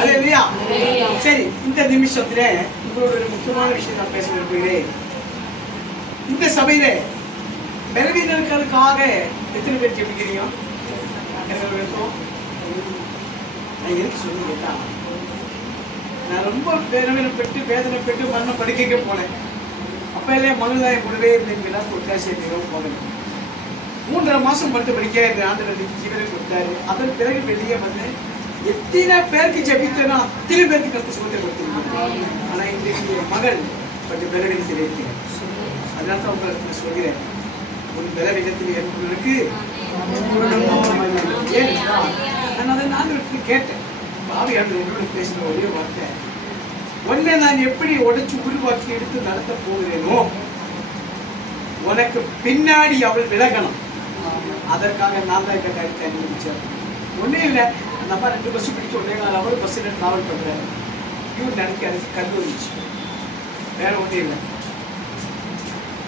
அல்லேலூயா. சரி, இந்த நிமிஷத்துல உங்களோட ஒரு முக்கியமான விஷயம் நான் பேச விரும்புகிறேன். இந்த சபையில பலவீனர்களுக்காக எத்தனை பேர் ஜெபிக்கிறீங்க? நான் எதுக்கு சொல்லி கேட்டா, நான் ரொம்ப வேதனைப்பட்டு மரண படுக்கைக்கு போனேன். அப்ப எல்லாம் மனுதாயம் கூடவே இருந்தீங்களா ஒத்தாசை போகணும். 3.5 மாசம் மட்டும் படிக்க ஆண்டு ஜீவனை கொடுத்தாரு. அதன் பிறகு வெளியே வந்து எத்தனை பேருக்கு ஜெபித்தனோ அத்தனை பேருக்கு கருத்து சுகத்தை கொடுத்துருக்காங்க. ஆனா இன்றைக்கு மகள் பட்டு பலவீனத்தில் இருக்கிறேன். அதனால தான் உங்களுக்கு நான் சொல்கிறேன், உன் பலவீனத்தில் ஏற்படுவதற்கு நான் அதை நான் கேட்டேன். பாவியாண்டு என்னோட பேசின ஒரே வார்த்தை, உன்னை நான் எப்படி உடைச்சு உருவாக்கி எடுத்து நடத்த போகிறேனோ உனக்கு பின்னாடி அவள் விலகணும். அதற்காக நான் தான் இந்த கருத்தை அனுமதிச்சேன். ஒன்னே இல்லை, அந்த அம்மா 2 பஸ் பிடிக்க 1.25 hour பஸ்ஸில் ட்ராவல் பண்ணுறேன். இவன் நினைக்க அது கண்டு வந்துச்சு. வேற ஒன்றே இல்லை,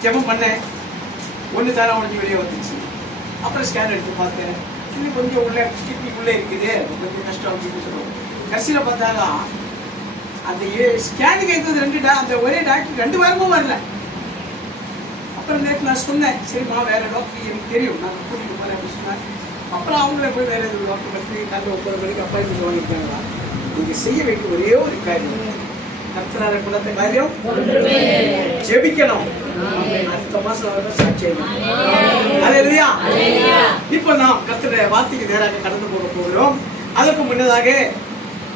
ஜெபம் பண்ணேன். 1 தாரம் உடஞ்சி வெளியே வந்துச்சு. அப்புறம் ஸ்கேன் எடுத்து பார்த்தேன், இன்னும் கொஞ்சம் உள்ள கிட்னி உள்ளே இருக்குது, கொஞ்சம் கஷ்டம் அப்படின்னு சொல்லுவோம். கடைசியில் பார்த்தாங்க அந்த ஸ்கேனுக்கு எடுத்தது அந்த ஒரே டாக்டர் 2 வாரமும் வரல. அப்புறம் நேற்று நான் சொன்னேன், சரிம்மா வேற டாக்டர் எனக்கு தெரியும், நான் கூட்டிட்டு போறேன் அப்படின்னு சொன்னேன். அப்புறம் அவங்கள போய் வேற எதுவும் டாக்டர் பற்றி காலையில் 9 மணிக்கு அப்பாயின்மெண்ட் வாங்கிட்டாங்களா? நீங்க செய்ய வேண்டிய ஒரே ஒரு காரியம், கர்த்தரால கூடாத காரியம் ஜெபிக்கணும். அடுத்த மாசம் சாட்சியம். அல்லேலூயா. இப்போ நாம் கர்த்தருடைய வார்த்தைக்கு நேராக கடந்து போக போகிறோம். அதற்கு முன்னதாக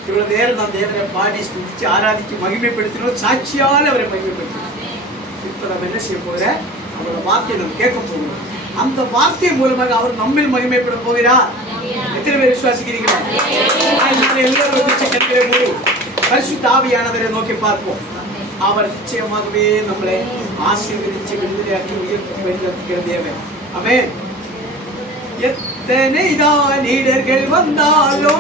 இவ்வளவு நேரம் நான் தேவனை பாடி ஸ்துதிச்சு ஆராதிச்சு மகிமைப்படுத்தினோம், சாட்சியால் அவரை மகிமைப்படுத்தினோம். இப்போ நம்ம என்ன செய்ய போகிறோம், அவரோட வார்த்தையை நம்ம கேட்க போகிறோம். அந்த வார்த்தை மூலமாக அவர் நம்மில் மகிமைப்பட போகிறார். எத்தனை பேர் விசுவாசிக்கிறீங்களா? எல்லாரும் பரிசுத்த ஆவியானவரை நோக்கி பார்ப்போம். அவர் நிச்சயமாகவே நம்மளை ஆசீர்வதிச்சு விடுதலையாக்கி உயர்த்தி வழிநடத்துகிற தேவன். ஆமென். எத்தனை தான் நீடர்கள் வந்தாலோ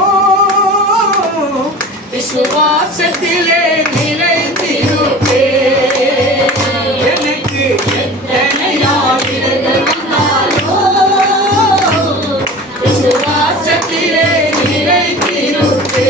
விசுவாசத்திலே நிலைத்திருப்பே. எனக்கு எத்தனை நீடர்கள் வந்தாலோ விசுவாசத்திலே நிலைத்திருப்பே.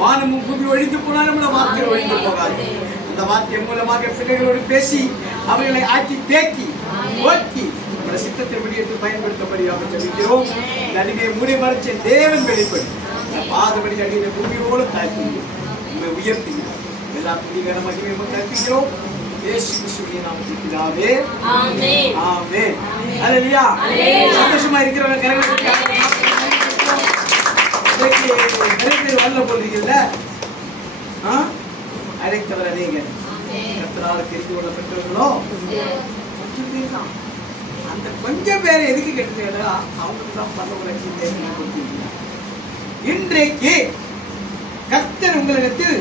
வானமும் பூமி ஒழிந்து போனால் நம்மளோட வார்த்தை ஒழிந்து போகாது. அந்த வார்த்தை மூலமாக பிள்ளைகளோடு பேசி அவர்களை ஆக்கி தேக்கி ஓக்கி நம்முடைய சித்தத்தை வெளியேற்று பயன்படுத்தபடியாக ஜெபிக்கிறோம். நடுவே மூடி மறைச்ச தேவன் வெளிப்படும் பாதபடி அடிந்த பூமியோடு தாக்கி உண்மை உயர்த்தி எல்லா துதிகர மகிமையும் கற்பிக்கிறோம். இயேசு கிறிஸ்துவின் நாமத்தில் பிதாவே, ஆமென். ஆமென். அல்லேலூயா. சந்தோஷமா இருக்கிறவங்க கரங்களை நிறைய பேர் வரல போறீங்கல்ல, அழைத்தவர் அநேக கர்த்தரால் தெரிந்து கொள்ளப்பட்டவர்களோ கொஞ்சம் பேர் தான். அந்த கொஞ்சம் பேரை எதுக்கு கேட்டீங்கன்னா அவங்களுக்கு தான் பரவ. இன்றைக்கு கர்த்தர் உங்களிடத்தில்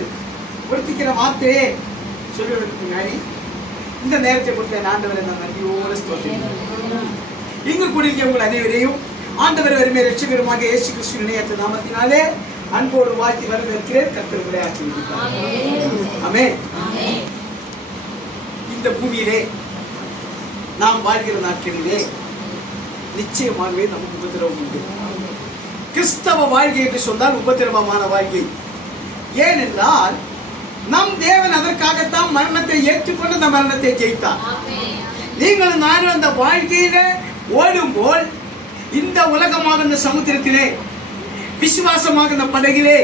கொடுத்திக்கிற வார்த்தையே சொல்லுவதற்கு முன்னாடி இந்த நேரத்தை கொடுத்த ஆண்டவரை நான் நன்றியோடு ஸ்தோத்திரிக்கிறேன். இங்கு கூடிய உங்கள் அனைவரையும் ஆண்டவர் வறுமை ரட்சகருமாக இயேசு கிறிஸ்து இணையத்த நாமத்தினாலே அன்போடு வாழ்த்தி வரவேற்கிறேன். கர்த்தர் உங்களை ஆசீர்வதிப்பார். ஆமென். இந்த பூமியிலே நாம் வாழ்கிற நாட்களிலே நிச்சயமாகவே நமக்கு உபத்திரவம் உண்டு. கிறிஸ்தவ வாழ்க்கை என்று சொன்னால் உபத்திரவமான வாழ்க்கை. ஏனென்றால் நம் தேவன் அதற்காகத்தான் மரணத்தை ஏற்றுக்கொண்டு அந்த மரணத்தை ஜெயித்தார். நீங்கள் நானும் அந்த வாழ்க்கையில ஓடும் போல் இந்த உலகமாக இந்த சமுத்திரத்திலே விசுவாசமாக இந்த படகிலே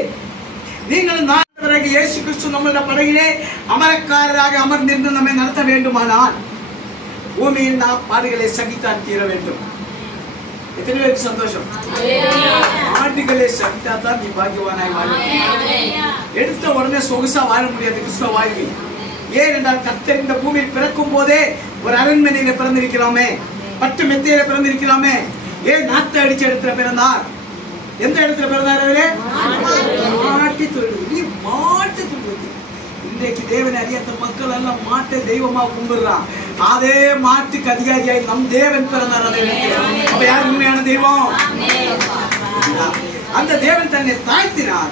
நீங்கள் நான் இயேசு கிறிஸ்து நம்மளுடைய படகிலே அமரக்காரராக அமர்ந்திருந்து நம்மை நடத்த வேண்டுமானால் பூமியில் நாம் பாடுகளை சகித்தான் தீர வேண்டும். எத்தனை பேருக்கு சந்தோஷம்? பாடுகளை சகித்தா தான் நீ பாக்கியவானாய் வாழ. எடுத்த உடனே சொகுசா வாழ முடியாது கிறிஸ்தவ வாழ்க்கை. ஏனென்றால் கர்த்தர் இந்த பூமியில் பிறக்கும் போதே ஒரு அரண்மனையில பிறந்திருக்கலாமே, பட்டு மெத்தையில பிறந்திருக்கலாமே. ஏன் நாட்டை அடிச்ச இடத்துல பிறந்தார்? எந்த இடத்துல பிறந்தார்? மாட்டு தொழில். மாட்டு தொழில். இன்றைக்கு தேவனை அறியாத மக்கள் எல்லாம் மாட்டை தெய்வமா கும்பிடுறான். அதே மாட்டுக்கு அதிகாரியாய் நம் தேவன் பிறந்தார். அப்ப யார் உண்மையான தெய்வம்? அந்த தேவன் தன்னை தாழ்த்தினார்.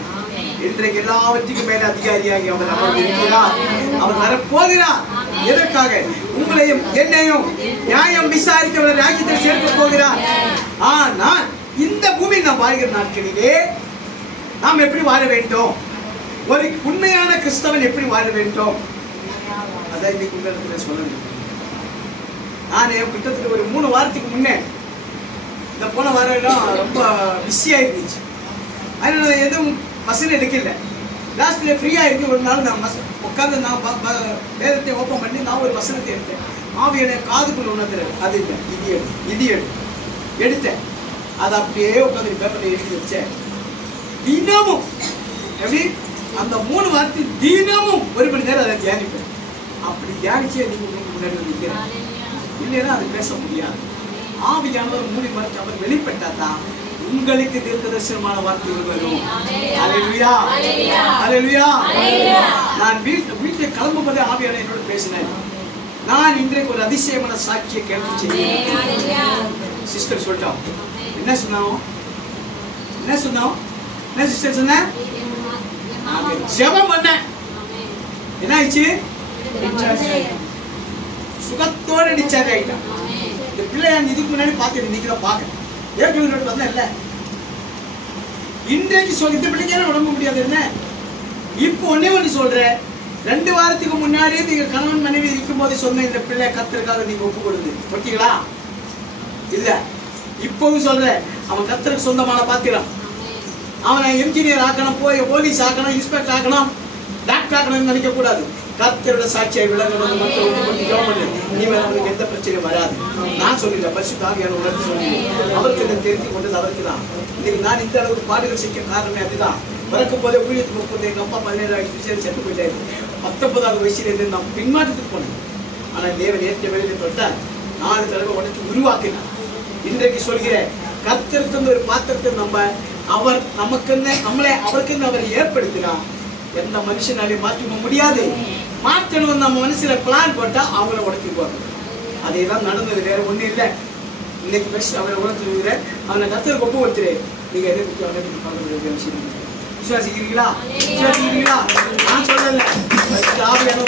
இன்றைக்கு எல்லாவற்றுக்கும் மேல அதிகாரியாகி அவர் அமர்ந்திருக்கிறார். அவர் வரப்போகிறார். எதற்காக? உங்களையும் என்னையும் நியாயம் விசாரிக்க அவர் ராஜ்யத்தில் சேர்க்க போகிறார். ஆனால் இந்த பூமியில் நாம் வாழ்கிற நாட்களிலே நாம் எப்படி வாழ வேண்டும்? ஒரு உண்மையான கிறிஸ்தவன் எப்படி வாழ வேண்டும்? அதான் இன்னைக்கு உங்களிடத்துல சொல்லணும். நான் கிட்டத்தட்ட ஒரு 3 வாரத்துக்கு முன்னே இந்த போன வாரம் எல்லாம் ரொம்ப பிஸியா இருந்துச்சு. அதனால எதுவும் வசனம் எடுக்கல. லாஸ்ட்ல ஃப்ரீயா இருக்கு. ஒரு நாள் நான் உட்காந்து நான் வேதத்தை ஓப்பன் பண்ணி நான் ஒரு வசனத்தை எடுத்தேன். ஆவியனை காதுக்குள்ள உணர்ந்துரு. அது இல்லை, இது எடுத்தேன். அதை அப்படியே உட்காந்து பேப்பர்ல எழுதி வச்சேன். தினமும் எப்படி அந்த 3 வாரத்தை தினமும் 1 மணி நேரம் அதை தியானிப்பேன். அப்படி தியானிச்சே நீங்க முன்னாடி நிற்கிறேன். இல்லைன்னா அது பேச முடியாது. ஆவியானவர் மூடி மறைச்சு அவர் வெளிப்பட்டாதான் உங்களுக்கு தீர்க்கதரிசனமான வார்த்தைகள் வரும். அல்லேலூயா, அல்லேலூயா. நான் வீட்டை கிளம்பும் போதே ஆவியானவர் என்னோட பேசினேன். நான் இன்றைக்கு ஒரு அதிசயமான சாட்சியை கேட்டு சிஸ்டர் சொல்லிட்டோம். என்ன சொன்னோம்? என்ன சிஸ்டர் சொன்ன? ஜெபம் பண்ண என்ன ஆயிடுச்சு? சுகத்தோட டிச்சார்ஜ் ஆகிட்டான். இந்த பிள்ளைய இதுக்கு முன்னாடி பார்த்து இன்னைக்கு தான் பார்க்க ஏற்கனவே வந்தா இல்ல. இன்றைக்கு சொல்லி இந்த பிள்ளைங்க உடம்பு முடியாது. என்ன இப்போ ஒண்ணு சொல்றேன். 2 வாரத்துக்கு முன்னாடி நீங்க கணவன் மனைவி இருக்கும் போது சொன்ன இந்த பிள்ளை கர்த்தருக்காக நீங்க ஒப்பு கொடுத்து கொடுத்தீங்களா? இல்ல. இப்பவும் சொல்றேன், அவன் கர்த்தருக்கு சொந்தமான பாத்திரம். அவனை என்ஜினியர் ஆக்கணும், போய் போலீஸ் ஆக்கணும், இன்ஸ்பெக்டர் ஆக்கணும், டாக்டர் ஆக்கணும்னு நினைக்க கூடாது. கர்த்தரோட சாட்சியை விளங்கணும். நீ அவனுக்கு எந்த பிரச்சனையும் வராது. நான் சொல்லிட்டேன். பரிசுத்த ஆவியானவர் உணர்ந்து சொல்லி அவருக்கு என்ன தெரிந்து கொண்டது அவருக்கு தான். இன்னைக்கு நான் இந்த அளவுக்கு பாடுகள் செய்ய காரணமே அதுதான். பிறக்கும் போதே ஊழியத்துக்கு போகும்போது எங்க அப்பா 17 வயசு செத்து போயிட்டாரு. 19வது வயசுலேருந்து நான் பின்மாற்றத்துக்கு போனேன். ஆனால் தேவன் ஏற்ற வேலையை தொட்டார். 4 தடவை உடச்சு உருவாக்கினார். இன்றைக்கு சொல்கிறேன், கர்த்தருக்கு ஒரு பாத்திரத்தை அவர் நமக்குன்னு நம்மளை அவருக்குன்னு அவர் ஏற்படுத்தினார். எந்த மனுஷனாலையும் மாற்ற முடியாது. மாற்றணும் நம்ம மனசுல பிளான் போட்டா அவங்கள உடைச்சிருப்பாங்க. அதே தான் நடந்தது, வேற ஒண்ணும் இல்லை. இன்னைக்கு பெஸ்ட் அவரை உணர்த்துகிற அவனை கர்த்தருக்கு ஒப்பு கொடுத்துரு. நீங்க எதை விஷயம் விசுவாசிக்கிறீங்களா? நான் சொல்லல,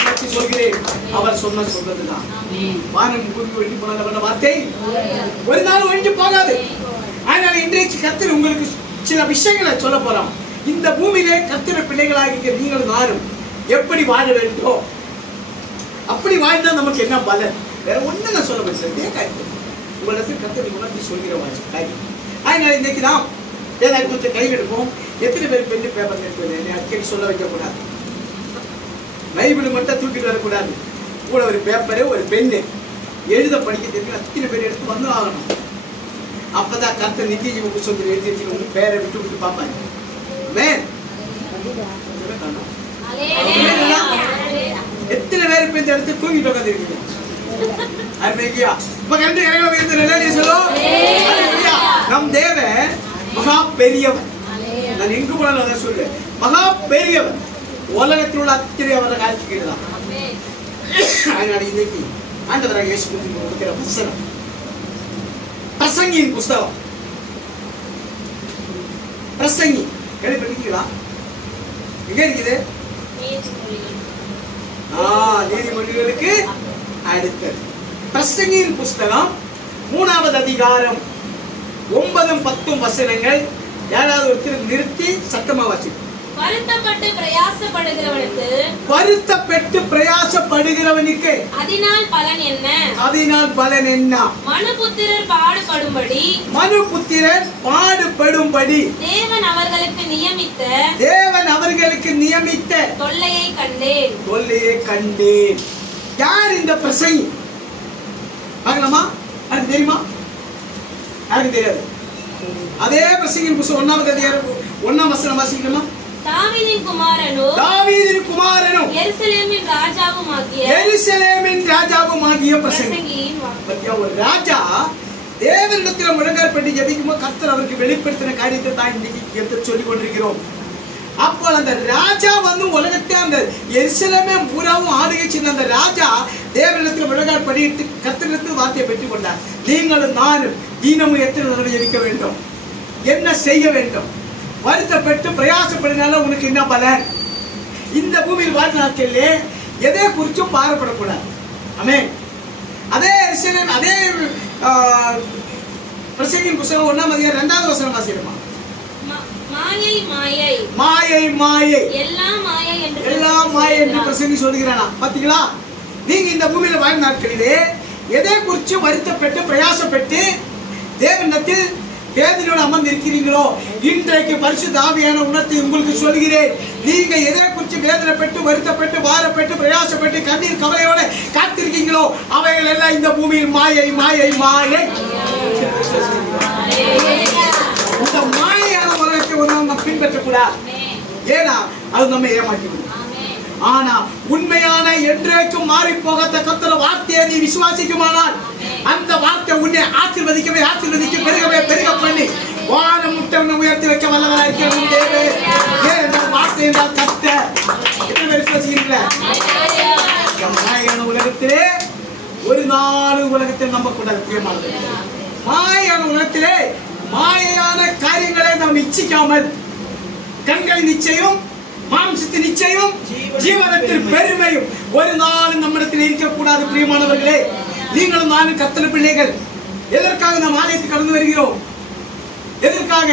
பற்றி சொல்கிறேன். அவர் சொன்னதுதான். வானம் குறிப்பு ஒழிஞ்சு போன வார்த்தை ஒரு நாள் ஒழிஞ்சு போகாது. அதனால இன்றைக்கு கர்த்தர் உங்களுக்கு சில விஷயங்களை சொல்ல போறோம். இந்த பூமியிலே கர்த்தர் பிள்ளைகளாக நீங்கள் நானும் எப்படி வாழ வேண்டும், அப்படி வாழ்ந்தா நமக்கு என்ன பலன், வேற ஒண்ணு நான் சொல்ல முடியாது. உங்களிடத்தில் கர்த்தர் உணர்த்தி சொல்கிற காரியம். அதனால இன்னைக்கு தான் வேதாகமத்தை கையில் எடுப்போம். எத்தனை பேர் பெண்ணு பேப்பர் எடுப்பது என்னை அடிக்கடி சொல்ல வைக்கக்கூடாது. பைபிள் மட்டும் தூக்கிட்டு வரக்கூடாது. கூட ஒரு பேப்பரு ஒரு பெண்ணு எழுத படிக்க தெரியும். அத்தனை பேர் எடுத்து வந்து ஆகணும். அப்பதான் கர்த்தர் நித்திய ஜீவ புத்தகத்தில் எழுதி வச்சு உங்க பேரை விட்டு விட்டு பார்ப்பாங்க. எத்தனை பேர் இப்ப இந்த இடத்துல தூங்கிட்டு உட்காந்து இருக்கீங்க? நம் தேவன் மகா பெரியவன். நான் எங்கு போனாலும் சொல்றேன், மகா பெரியவன். உலகத்தில் உள்ள அத்தனை அவரை காய்ச்சிக்கிறதான். அதனால இன்னைக்கு ஆண்டவராக இயேசு கிறிஸ்து கொடுக்கிற வசனம் பிரசங்கியின் புஸ்தகம். பிரசங்கி கேள்விப்பட்டிருக்கீங்களா? எங்க இருக்குது? நீதிமொழிகளுக்கு அடுத்தது பிரசங்கியின் புஸ்தகம் 3வது அதிகாரம் 9, 10 வசனங்கள். யாராவது ஒருத்தர் நிறுத்தி சத்தமா வாசிப்போம். வருத்தப்பட்டு பிரயாசப்படுகிறவனுக்கு அதனால் பலன் என்ன? மனுபுத்திரர் பாடுபடும்படி தேவன் அவர்களுக்கு நியமித்த தொல்லையை கண்டேன். யார் இந்த பிரசங்கி? பார்க்கலாமா? யாருக்கு தெரியுமா? யாருக்கு தெரியாது? அதே பிரசங்கியின் புஸ்தகம் 1வது அதிகாரம் 1ஆம் வசனம் வாசிக்கலாமா? தாவீதின் குமாரனும் எருசலேமின் ராஜாவுமாகிய பிரசங்கி. ஒரு ராஜா தேவனிடத்தில் முழங்காற்பட்டு ஜெபிக்கும்போது கர்த்தர் அவருக்கு வெளிப்படுத்தின காரியத்தை தான் இன்னைக்கு சொல்லிக் கொண்டிருக்கிறோம். அப்போ அந்த ராஜா வந்து உலகத்தை அந்த எருசலேமே பூராவும் ஆளுகை செய்த அந்த ராஜா தேவனிடத்தில் முழங்காற்பட்டு கர்த்தரிடத்தில் வார்த்தையை பெற்றுக் கொண்டார். நீங்களும் நானும் தினமும் எத்தனை தடவை ஜெபிக்க வேண்டும்? என்ன செய்ய வேண்டும்? வருத்தப்பட்டு பிரயாசப்படுறதுனால உனக்கு என்ன பலன்? இந்த பூமியில் வாழ்ந்த நாட்களிலே எதை குறிச்சும் பாரப்படக்கூடாது. ஆமென். அதே அதே பிரசங்கியின் புஸ்தகம் 1ஆம் அதிகாரம் 2வது வசனம் வாசிக்கிறோமா? மாயை எல்லாம் மாயை என்று பிரசங்கி சொல்லுகிறானா? பாத்தீங்களா? நீங்க இந்த பூமியில வாழ்ந்த நாட்களிலே எதை குறிச்சு வருத்தப்பட்டு பிரயாசப்பட்டு தேவனிடத்தில் வேதனையோடு அமர்ந்திருக்கிறீங்களோ, இன்றைக்கு பரிசுத்த ஆவியான உணர்த்தி உங்களுக்கு சொல்கிறேன். நீங்க எதை குறித்து வேதனைப்பட்டு வருத்தப்பட்டு பாரப்பட்டு பிரயாசப்பட்டு கண்ணீர் கவலையோட காத்திருக்கீங்களோ அவைகள் எல்லாம் இந்த பூமியில் மாயை. இந்த மாயான உலகத்தை நம்ம பின்பற்றக்கூடாது. ஏன்னா அது நம்ம ஏமாற்றிவிடும். ஆனா உண்மையான என்றைக்கும் மாறி போகாத கர்த்தர் வார்த்தையை நீ விசுவாசிக்குமானால் அந்த வார்த்தை உன்னை ஆசீர்வதிக்க பெருக பண்ணி வானம் முட்டை உயர்த்தி வைக்க வல்லவராக இருக்கிறது. வார்த்தை என்றால் கர்த்தர். உலகத்திலே ஒரு நாள் உலகத்தில் நம்ப கூடாது. பிரியமானது, மாயான உலகத்திலே மாயான காரியங்களை நாம் இச்சிக்காமல் கண்கள் நிச்சயம் மாம்சத்தின் நிச்சயம் ஜீவனத்தில் பெருமையும் ஒரு நாள் நம்மிடத்தில் இருக்கக்கூடாது. பிரியமானவர்களே, நீங்களும் நானும் கர்த்தர் பிள்ளைகள். எதற்காக நாம் ஆலயத்துக்கு கடந்து வருகிறோம்? எதற்காக?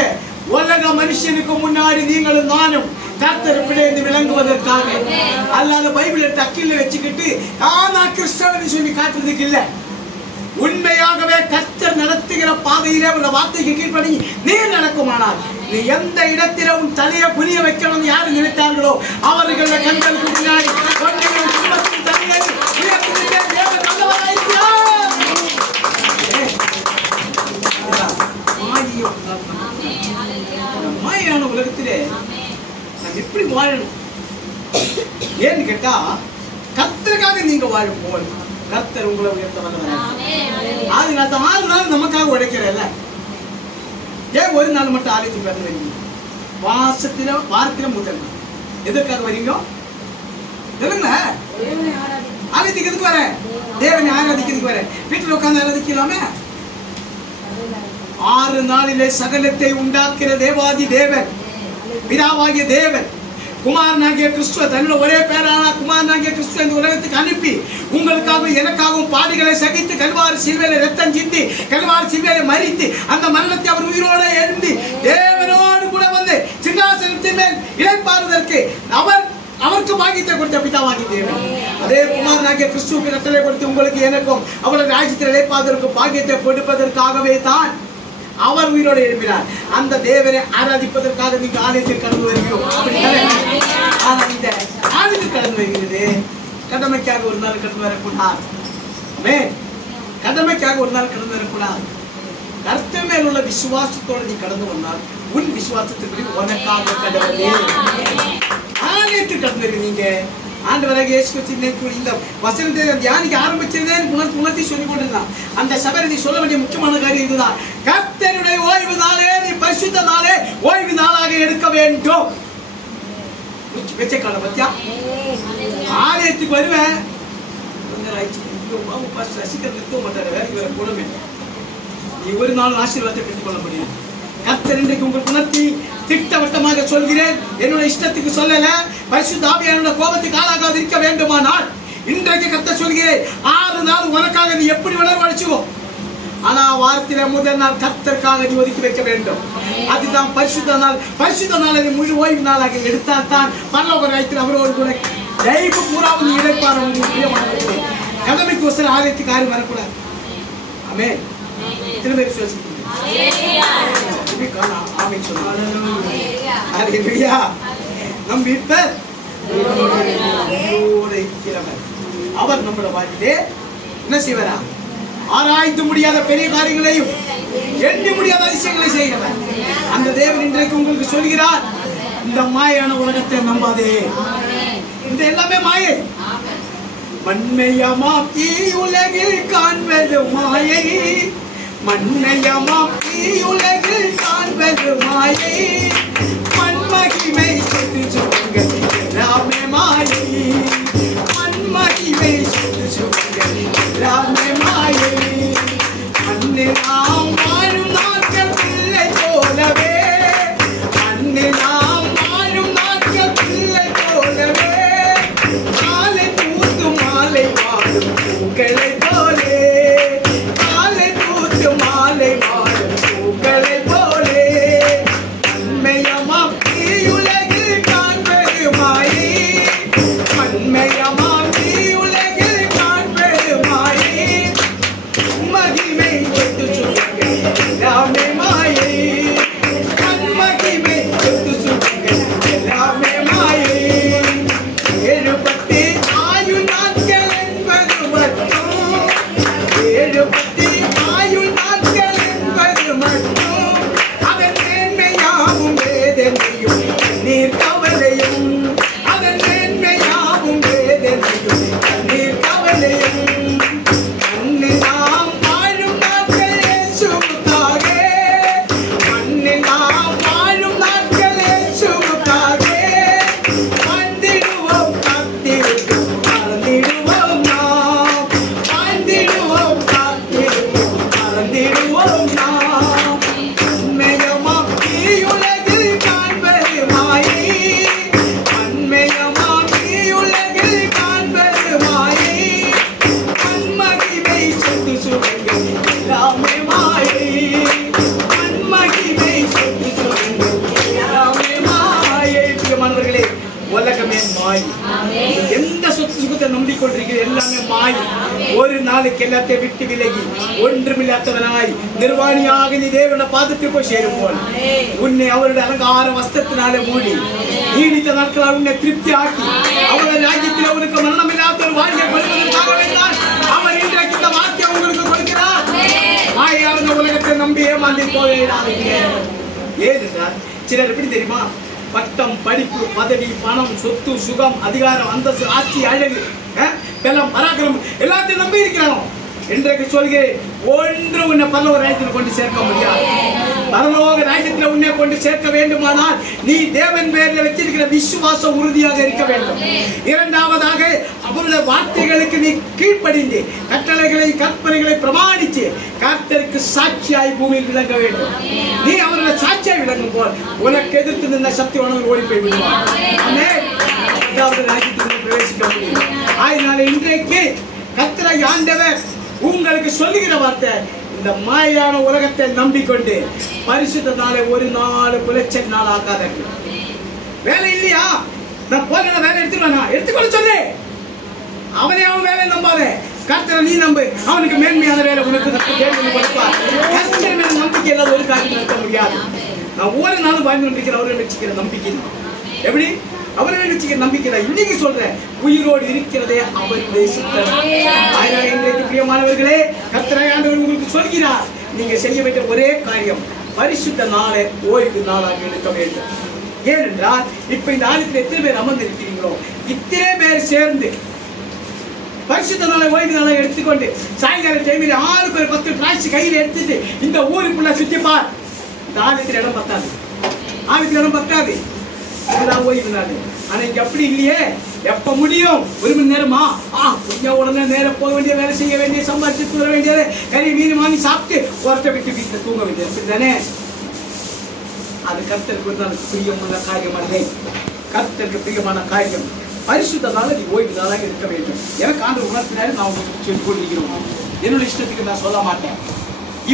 உலக மனுஷனுக்கு முன்னாடி நீங்களும் நானும் கர்த்தர் பிள்ளை என்று விளங்குவதற்காக. அல்லாத பைபிள் எடுத்து அக்கில வச்சுக்கிட்டு நான் கிறிஸ்தவன் சொல்லி காட்டுறதுக்கு இல்லை. உண்மையாகவே கர்த்தர் நடத்துகிற பாதையிலே உள்ள வார்த்தைக்கு கீழ்ப்படி நீ நடக்குமானால் நீ எந்த இடத்தில உன் தலையை புரிய வைக்கணும் யாரு நினைத்தார்களோ அவர்கள் கண்களுக்கு முன்னாடி மாயான உலகத்திலே நாம் எப்படி வாழணும்? ஏன்னு கேட்டா கர்த்தருக்காக நீங்க வாழும் போது கர்த்தர் உங்களை உயர்த்த வந்தவர். அது 6 நாள் நமக்காக உழைக்கிறல்ல. ஏன் ஒரு நாள் மட்டும் ஆலயத்துக்கு வந்து வரீங்க? வாரத்தில முதல் நாள் எதற்காக வரீங்க? ஆலயத்துக்கு எதுக்கு வர? தேவனை ஆராதிக்கிறதுக்கு வர. வீட்டில் உட்கார்ந்து ஆராதிக்கலாமே. 6 நாளிலே சகலத்தை உண்டாக்குற தேவாதி தேவன் பிதாவாகிய தேவன் குமாரனாகிய கிறிஸ்துவ தன்னுடைய ஒரே பேரான குமாரனாகிய கிறிஸ்துவ இந்த உலகத்துக்கு அனுப்பி உங்களுக்காகவும் எனக்காகவும் பாடுகளை சகித்து கல்வாரி சிலுவையில ரத்தம் சிந்தி கல்வாரி சிலுவையில மரித்து அந்த மரணத்தை அவர் உயிரோட எழுந்து தேவனோடு கூட வந்து சிங்காசனத்தின் மேல் இளைப்பாறுவதற்கு அவருக்கு பாக்கியத்தை கொடுத்த பிதாவாகிய தேவன் அதே குமாரனாகிய கிறிஸ்துவுக்கு கட்டளை கொடுத்து உங்களுக்கு எனக்கும் அவருடைய ராஜ்யத்தில் இளைப்பாறுவதற்கு பாக்கியத்தை கொடுப்பதற்காகவே தான் அவர் உயிரோடு எழுப்பினார். அந்த தேவனை ஆராதிப்பதற்காக நீங்க ஆலயத்தில் கடந்து வருகிறோம். ஆனா இந்த ஆலயத்தில் கடந்து வருகிறது கடமைக்காக ஒரு நாள் கடந்து வரக்கூடாது. கடமைக்காக ஒரு நாள் கடந்து வரக்கூடாது. கர்த்தர் மேல் உள்ள விசுவாசத்தோடு நீ கடந்து வந்தால் உன் விசுவாசத்துக்கு உனக்காக கடவுளே ஆலயத்தில் கடந்து வருவீங்க. ஆண்டவராக இயேசு கிறிஸ்து இந்த வசனத்தை தியானிக்க ஆரம்பிச்சதே உணர்த்தி சொல்லிக் கொண்டிருந்தான். அந்த சபையை நீ சொல்ல வேண்டிய முக்கியமான காரியம் இதுதான். கர்த்தருடைய ஓய்வு நாளே நீ பரிசுத்த நாளே ஓய்வு நாளாக எடுக்க வேண்டும். வெச்ச கால பத்தியா ஆலயத்துக்கு வருவேன் கொஞ்சம் ஆயிடுச்சு சசிகர் நிறுத்த மாட்டாரு இவரை கூடமே நீ ஒரு நாள் ஆசீர்வாதத்தை பெற்றுக்கொள்ள முடியும். கர்த்தர் இன்றைக்கு உங்களுக்கு உணர்த்தி திட்டவட்டமாக சொல்கிறேன், என்னோட இஷ்டத்துக்கு சொல்லல, பரிசுத்த ஆவியானவருடைய கோபத்துக்கு ஆளாகாது இருக்க வேண்டுமானால் இன்றைக்கு கர்த்தர் சொல்கிறேன் 6 நாள் உனக்காக நீ எப்படி வேணாலும் வச்சுக்கோ. ஆனா வாரத்தில முதல் நாள் கர்த்தருக்காக நீ ஒதுக்கி வைக்க வேண்டும். அதுதான் பரிசுத்த நாள். பரிசுத்த நாளை நீ முழு ஓய்வு நாளாக எடுத்தால் தான் பரலோக ராஜ்யத்தில் அவரோடு கூட ஜெயிப்பு பூராவும் இழைப்பார். கடமைக்கு ஒசர ஆலயத்துக்கு யாரும் வரக்கூடாது. ஆமென். எத்தனை பேர் விசுவாசிக்கிறீங்க? ஆமென் சொல்லுங்க. ஹல்லேலூயா. நம் மீட்பர் அவர் நம்முடைய வாழ்விலே என்ன செய்வாரா? ஆராய்ந்து முடியாத பெரிய காரியங்களையும் எண்ணி முடியாத அதிசயங்களை செய்கிறவர் அந்த தேவன் இன்றைக்கு உங்களுக்கு சொல்கிறார், இந்த மாயான உலகத்தை நம்பாதே. இந்த எல்லாமே மாயை. மண்மையமாம் உலகில் காண்பது மாயை, மண்மையமாம் உலகில் காண்பது மாயை, மண்மகிமை சொத்து சுகங்கள் எல்லாமே மாயை, மண்மகிமை சொத்து சுகங்கள் எல்லாமே மாயை. மண்ணில் நாம் வாழும் நாட்கள் பிள்ளை போலவே, மண்ணில் நாம் வாழும் நாட்கள் பிள்ளை போலவே, மாலை பூத்து மாலை வாழும் பூக்களை போலே, மாலை பூத்து மாலை வாழும் பூக்களை போலே, மண்மையமாம் உலகில் காண்பது மாயை, மண்மையமாம் உலகில் காண்பது மாயை, மகிமை சொத்து சுகங்கள் எல்லாமே மாயை, மகிமை சொத்து சுகங்கள் எல்லாமே மாயை. 70 ஆயுள் நாட்கள் என்பது மட்டும், 70 ஆயுள் நாட்கள் என்பது மட்டும், அதன் மேன்மையாவும் வேதனையும் நீர் கவலையும், அதன் மேன்மையாவும் வேதனையும் நீர் கவலையும். மண்ணில் நாம் வாழும் நாட்கள் இயேசுவுக்காக, மண்ணில் நாம் வாழும் நாட்கள் இயேசுவுக்காக, வாழ்ந்திடுவோம் காத்திருப்போம் மறந்திடுவோம் நாம், வாழ்ந்திடுவோம் காத்திருப்போம் மறந்திடுவோம் நாம். மண்மையமாம் உலகில் காண்பது மாயை, மண்மையமாம் உலகில் காண்பது மாயை, மண்மகிமை சொத்து சுகங்கள் எல்லாமே மாயை, மண்மகிமை சொத்து சுகங்கள் எல்லாமே மாயை. பிரியமானவர்களே, உலகமே மாய். எந்த சொத்து சுகத்தை நம்பிக்கொண்டிருக்கிற எல்லாமே மாய். ஒரு நாளுக்கு எல்லாத்தை விட்டு விலகி ஒன்றுமில்லாதவனாய் நிர்வாணியாக நீ தேவனை பாதத்தில் போய் சேரும் போல் உன்னை அவருடைய அலங்கார வஸ்திரத்தினாலே மூடி நீடித்த நாட்களால் உன்னை திருப்தி ஆக்கி அவருடைய ராஜ்யத்தில் அவருக்கு மரணம் இல்லாத ஒரு வாழ்க்கை கொடுப்பதற்காக வேண்டாம் அவர் இன்றைக்கு இந்த வார்த்தையை உங்களுக்கு கொடுக்கிறார். மாயான உலகத்தை நம்பி ஏமாந்து போகிறாங்க. ஏனென்றால் சிலர் எப்படி தெரியுமா? பட்டம், படிப்பு, பதவி, பணம், சொத்து, சுகம், அதிகாரம், அந்தஸ்து, ஆட்சி, அழகு, பலம், பராக்கிரமம் எல்லாத்தையும் நம்பி இருக்கிறானோ. இன்றைக்கு சொல்கிறேன், ஒன்று உன்னை பரலோக ராஜ்யத்தில் கொண்டு சேர்க்க முடியாது. பரலோக ராஜ்யத்தில் உன்னை கொண்டு சேர்க்க வேண்டுமானால் நீ தேவன் பேரில் வச்சிருக்கிற விசுவாசம் உறுதியாக இருக்க வேண்டும். இரண்டாவதாக அவருடைய வார்த்தைகளுக்கு நீ கீழ்ப்படிந்து கட்டளைகளை கற்பனைகளை பிரமாணித்து கர்த்தருக்கு சாட்சியாய் பூமியில் விளங்க வேண்டும். நீ அவருடைய சாட்சியாய் விளங்கும் போல் உனக்கு எதிர்த்து நின்ற சக்தி உணவு ஓடி போய் விடுவார். ராஜ்யத்தில் பிரவேசிக்க முடியும். அதனால இன்றைக்கு கர்த்தரை ஆண்டவர் உங்களுக்கு சொல்லுகிற வார்த்தை, இந்த மாயான உலகத்தை நம்பிக்கொண்டு பரிசுத்த நாளை ஒரு நாள் குலைச்சல் நாள் ஆக்காதீர்கள். வேலை இல்லையா? நான் போன வேலை எடுத்துருவேனா? எடுத்துக்கொள்ள சொல்லு. அவனே அவன் வேலை நம்பாத, கர்த்தரை நீ நம்பு. அவனுக்கு மேன்மையான வேலை உனக்கு கொடுப்பார். கர்த்தர் மேல நம்பிக்கை இல்லாத ஒரு காரியம் நடத்த முடியாது. நான் ஒவ்வொரு நாளும் வாழ்ந்து கொண்டிருக்கிற அவரை வச்சுக்கிற நம்பிக்கை எப்படி? அவரை வச்சுக்கிற நம்பிக்கை இன்னைக்கு சொல்றேன், உயிரோடு இருக்கிறதே அவருடைய சித்தம். அதனால இன்றைக்கு பிரியமானவர்களே, கர்த்தரை ஆண்டவர் உங்களுக்கு சொல்கிறார், நீங்க செய்ய வேண்டிய ஒரே காரியம் பரிசுத்த நாளை ஓய்வு நாளாக எடுக்க வேண்டும். ஏனென்றால் இப்ப இந்த ஆலயத்தில் எத்தனை பேர் அமர்ந்திருக்கிறீங்களோ இத்தனை பேர் சேர்ந்து பரிசுத்த நாளை ஓய்வு நாளை எடுத்துக்கொண்டு சாயங்கால டைமில் 6 பேர் 10 டிராக்சி கையில் எடுத்துட்டு இந்த ஊருக்குள்ள சுத்தி பார். இந்த ஆலயத்தில் இடம் பத்தாது, ஆலயத்தில் இடம் பத்தாது. இதுதான் ஓய்வு நாள். ஆனா இங்க அப்படி இல்லையே. எப்ப முடியும்? 1 மணி நேரமா? கொஞ்சம் உடனே நேரம் போக வேண்டிய, வேலை செய்ய வேண்டிய, சம்பாதிச்சு தூர வேண்டியது, கறி மீன் வாங்கி சாப்பிட்டு ஒருத்த விட்டு வீட்டுல தூங்க வேண்டியது. அப்படித்தானே? அது கர்த்தருக்கு ஒரு நாளுக்கு பிரியமான காரியம் அல்ல. கர்த்தருக்கு பிரியமான காரியம் பரிசுத்த நாள் நீ ஓய்வு நாளாக இருக்க வேண்டும். எனக்கு ஆண்டு உணர்த்தினாரு. நான் உங்களுக்கு சொல்லி கொண்டிருக்கிறோம். என்னோட இஷ்டத்துக்கு நான் சொல்ல மாட்டேன்.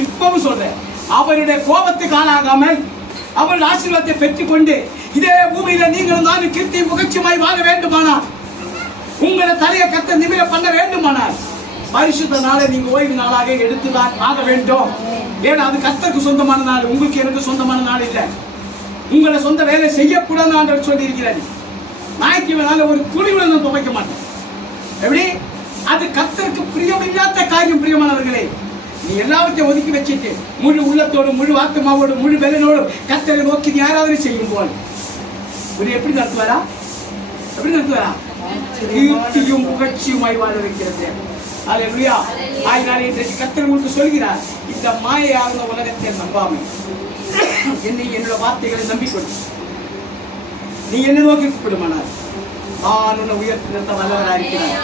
இப்பவும் சொல்றேன், அவருடைய கோபத்துக்கு ஆளாகாமல் அவருடைய ஆசீர்வாதத்தை பெற்றுக்கொண்டு இதே பூமியில நீங்களும் நானும் கீர்த்தி புகழ்ச்சியுமாய் வாழ வேண்டுமானால், உங்களை தலையை கத்த நிமிர பண்ண வேண்டுமானால், பரிசுத்த நாளை நீங்க ஓய்வு நாளாக எடுத்துதான் ஆக வேண்டும். ஏன்னா அது கர்த்தருக்கு சொந்தமான நாள், உங்களுக்கு எனக்கு சொந்தமான நாள் இல்லை. உங்களை சொந்த வேலை செய்யக்கூடாது சொல்லி இருக்கிறார். ஞாயிற்றுக்கிழமை ஒரு துணிவுடன் நான் துவைக்க மாட்டேன். எப்படி? அது கர்த்தருக்கு பிரியமில்லாத காரியம். பிரியமானவர்களே, நீ எல்லாவற்றையும் ஒதுக்கி வச்சுட்டு முழு உள்ளத்தோடு, முழு ஆத்மாவோடு, முழு பலனோடு கர்த்தரை நோக்கி நீ ஆராதனை செய்யும் போல் எப்படி நடத்துவாரா? எப்படி நடத்துவாரா? கீர்த்தியும் புகழ்ச்சியுமாய் வாழ வைக்கிறது. அல்லேலூயா. ஆயினாலே இன்றைக்கு கர்த்தர் உங்களுக்கு சொல்கிறார், இந்த மாயையான உலகத்தை நம்பாமல் என்னை, என்னோட வார்த்தைகளை நம்பிக்கொண்டு நீ என்ன நோக்கி கூப்பிடுமானால் நான் உன்னை உயர்த்தி நிறுத்த வல்லவராயிருக்கிறார்.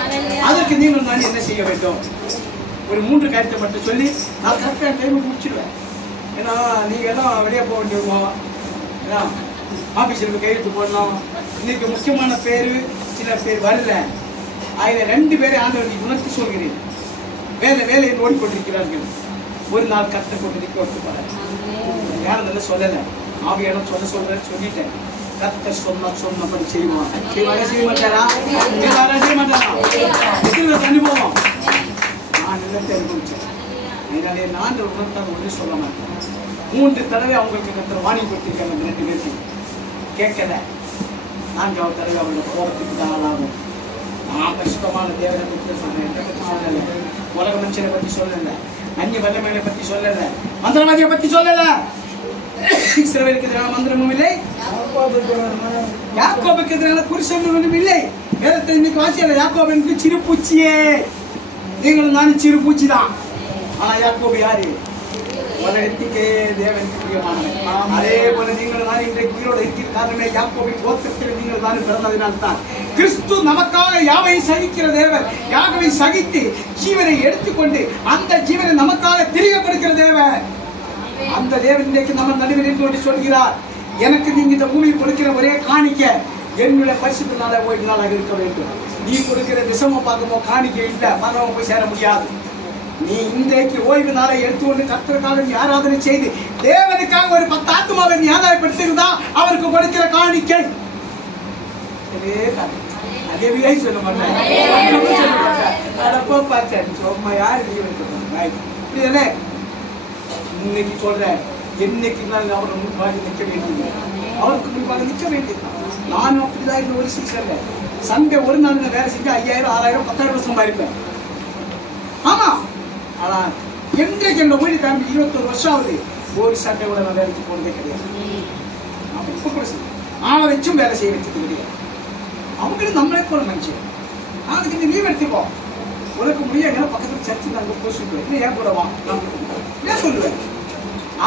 அதற்கு நீங்கள் நான் என்ன செய்ய வேண்டும்? ஒரு 3 காரியத்தை மட்டும் சொல்லி நான் கரெக்டான டைம் முடிச்சிடுவேன். ஏன்னா நீங்க எல்லாம் வெளியே போக வேண்டியிருக்கோம், ஏன்னா ஆபீஸில் கையெழுத்து போடணும். இன்னைக்கு முக்கியமான பேரு சில பேர் வரல. அதில் 2 பேரை ஆண்டவருக்கு உணர்த்தி சொல்கிறேன். வேலையை ஓடிக்கொண்டிருக்கிறார்கள். ஒரு நாள் கற்று கொண்டு நிற்க வைக்கப்பாரு. யாரும் சொல்லலை, ஆவியான சொல்றேன்னு சொல்லிட்டேன். கத்த சொன்னபடி செய்வான். செய்ய மாட்டாரா? செய்ய மாட்டாரா? தண்ணி போவோம். நான் நிலத்தை அனுபவிச்சேன். அதனாலே நான் உணர்த்தாங்க ஒன்றும் சொல்ல மாட்டேன். 3 தடவை அவங்களுக்கு கத்திர வாணி கொடுத்திருக்காங்க. 2 பேருக்கு கேட்கல. 4வது தடவை அவங்களோட கோபத்துக்கு தான் ஆளாகும். நான் பரிசுத்தமான தேவனை பற்றி சொன்னேன். என்னை பற்றி சொல்லலை, உலக மனுஷனை பற்றி சொல்லலை, அந்நிய வல்லமையை பற்றி சொல்லலை, மந்திரவாதியை பற்றி சொல்லலை. இஸ்ரவேலுக்கு எதிரான மந்திரமும் இல்லை, யாக்கோபுக்கு எதிரான குறிசொல்லும் இல்லை. வேதத்தை இன்னைக்கு வாசியல. யாக்கோபு எனக்கு சிறுபூச்சியே. நீங்களும் நானும் சிறுபூச்சி தான். ஆனா யாக்கோபு யாரு? உலகத்துக்கே தேவனுக்கு பிரியமானவன். அதே போல நீங்கள் நான் இன்றைக்கு உயிரோடு இருக்கிற காரணமே யாக்கோபின் கோத்திரத்தில் நீங்கள் தான் பிறந்ததினால் தான். கிறிஸ்து நமக்காக யாவையும் சகிக்கிற தேவன். யாவை சகித்து ஜீவனை எடுத்துக்கொண்டு அந்த ஜீவனை நமக்காக திரும்ப கொடுக்கிற தேவன். அந்த தேவன் இன்றைக்கு நம்ம நடுவில் நின்று சொல்கிறார், எனக்கு நீங்க இந்த பூமியில் கொடுக்கிற ஒரே காணிக்க என்னுடைய பரிசுத்த நாளை ஓய்வு நாளாக இருக்க வேண்டும். நீ கொடுக்கிற திசம பார்க்கமோ காணிக்க இல்லை, மரணம் போய் சேர முடியாது. நீ இன்றைக்கு ஓய்வு நாளை எடுத்துக்கொண்டு கர்த்தருக்காக நீ ஆராதனை செய்து தேவனுக்காக ஒரு 10 ஆத்துமாவை நீ ஆதாயப்படுத்திருந்தா அவருக்கு கொடுக்கிற காணிக்கை அதே சொல்ல மாட்டேன். இன்னைக்கு சொல்றேன், என்னைக்கு அவரை முன்பாக நிற்க வேண்டியது, அவருக்கு முன்பாக நிற்க வேண்டியது. நானும் அப்படிதான் இந்த ஒரு சீசன்ல சண்டே ஒரு நாள் வேலை செஞ்சு 5000, 6000, 10,000 சம்பாதிப்பேன். ஆமா, ஆனா என்றைக்கு என்னோட ஊழிய தாண்டி 21 வருஷம் ஆகுது, ஒரு சண்டை கூட நான் வேலைக்கு போனதே கிடையாது. இப்ப கூட ஆளை வச்சும் வேலை செய்ய வச்சது கிடையாது. அவங்களும் நம்மளே போல மனுஷன். அதுக்கு நீ லீவ் எடுத்துப்போம், உனக்கு முடியாது. பக்கத்துல சர்ச்சு நாங்க போய் சொல்லுவேன், ஏன் கூட வா ஏன் சொல்லுவேன்.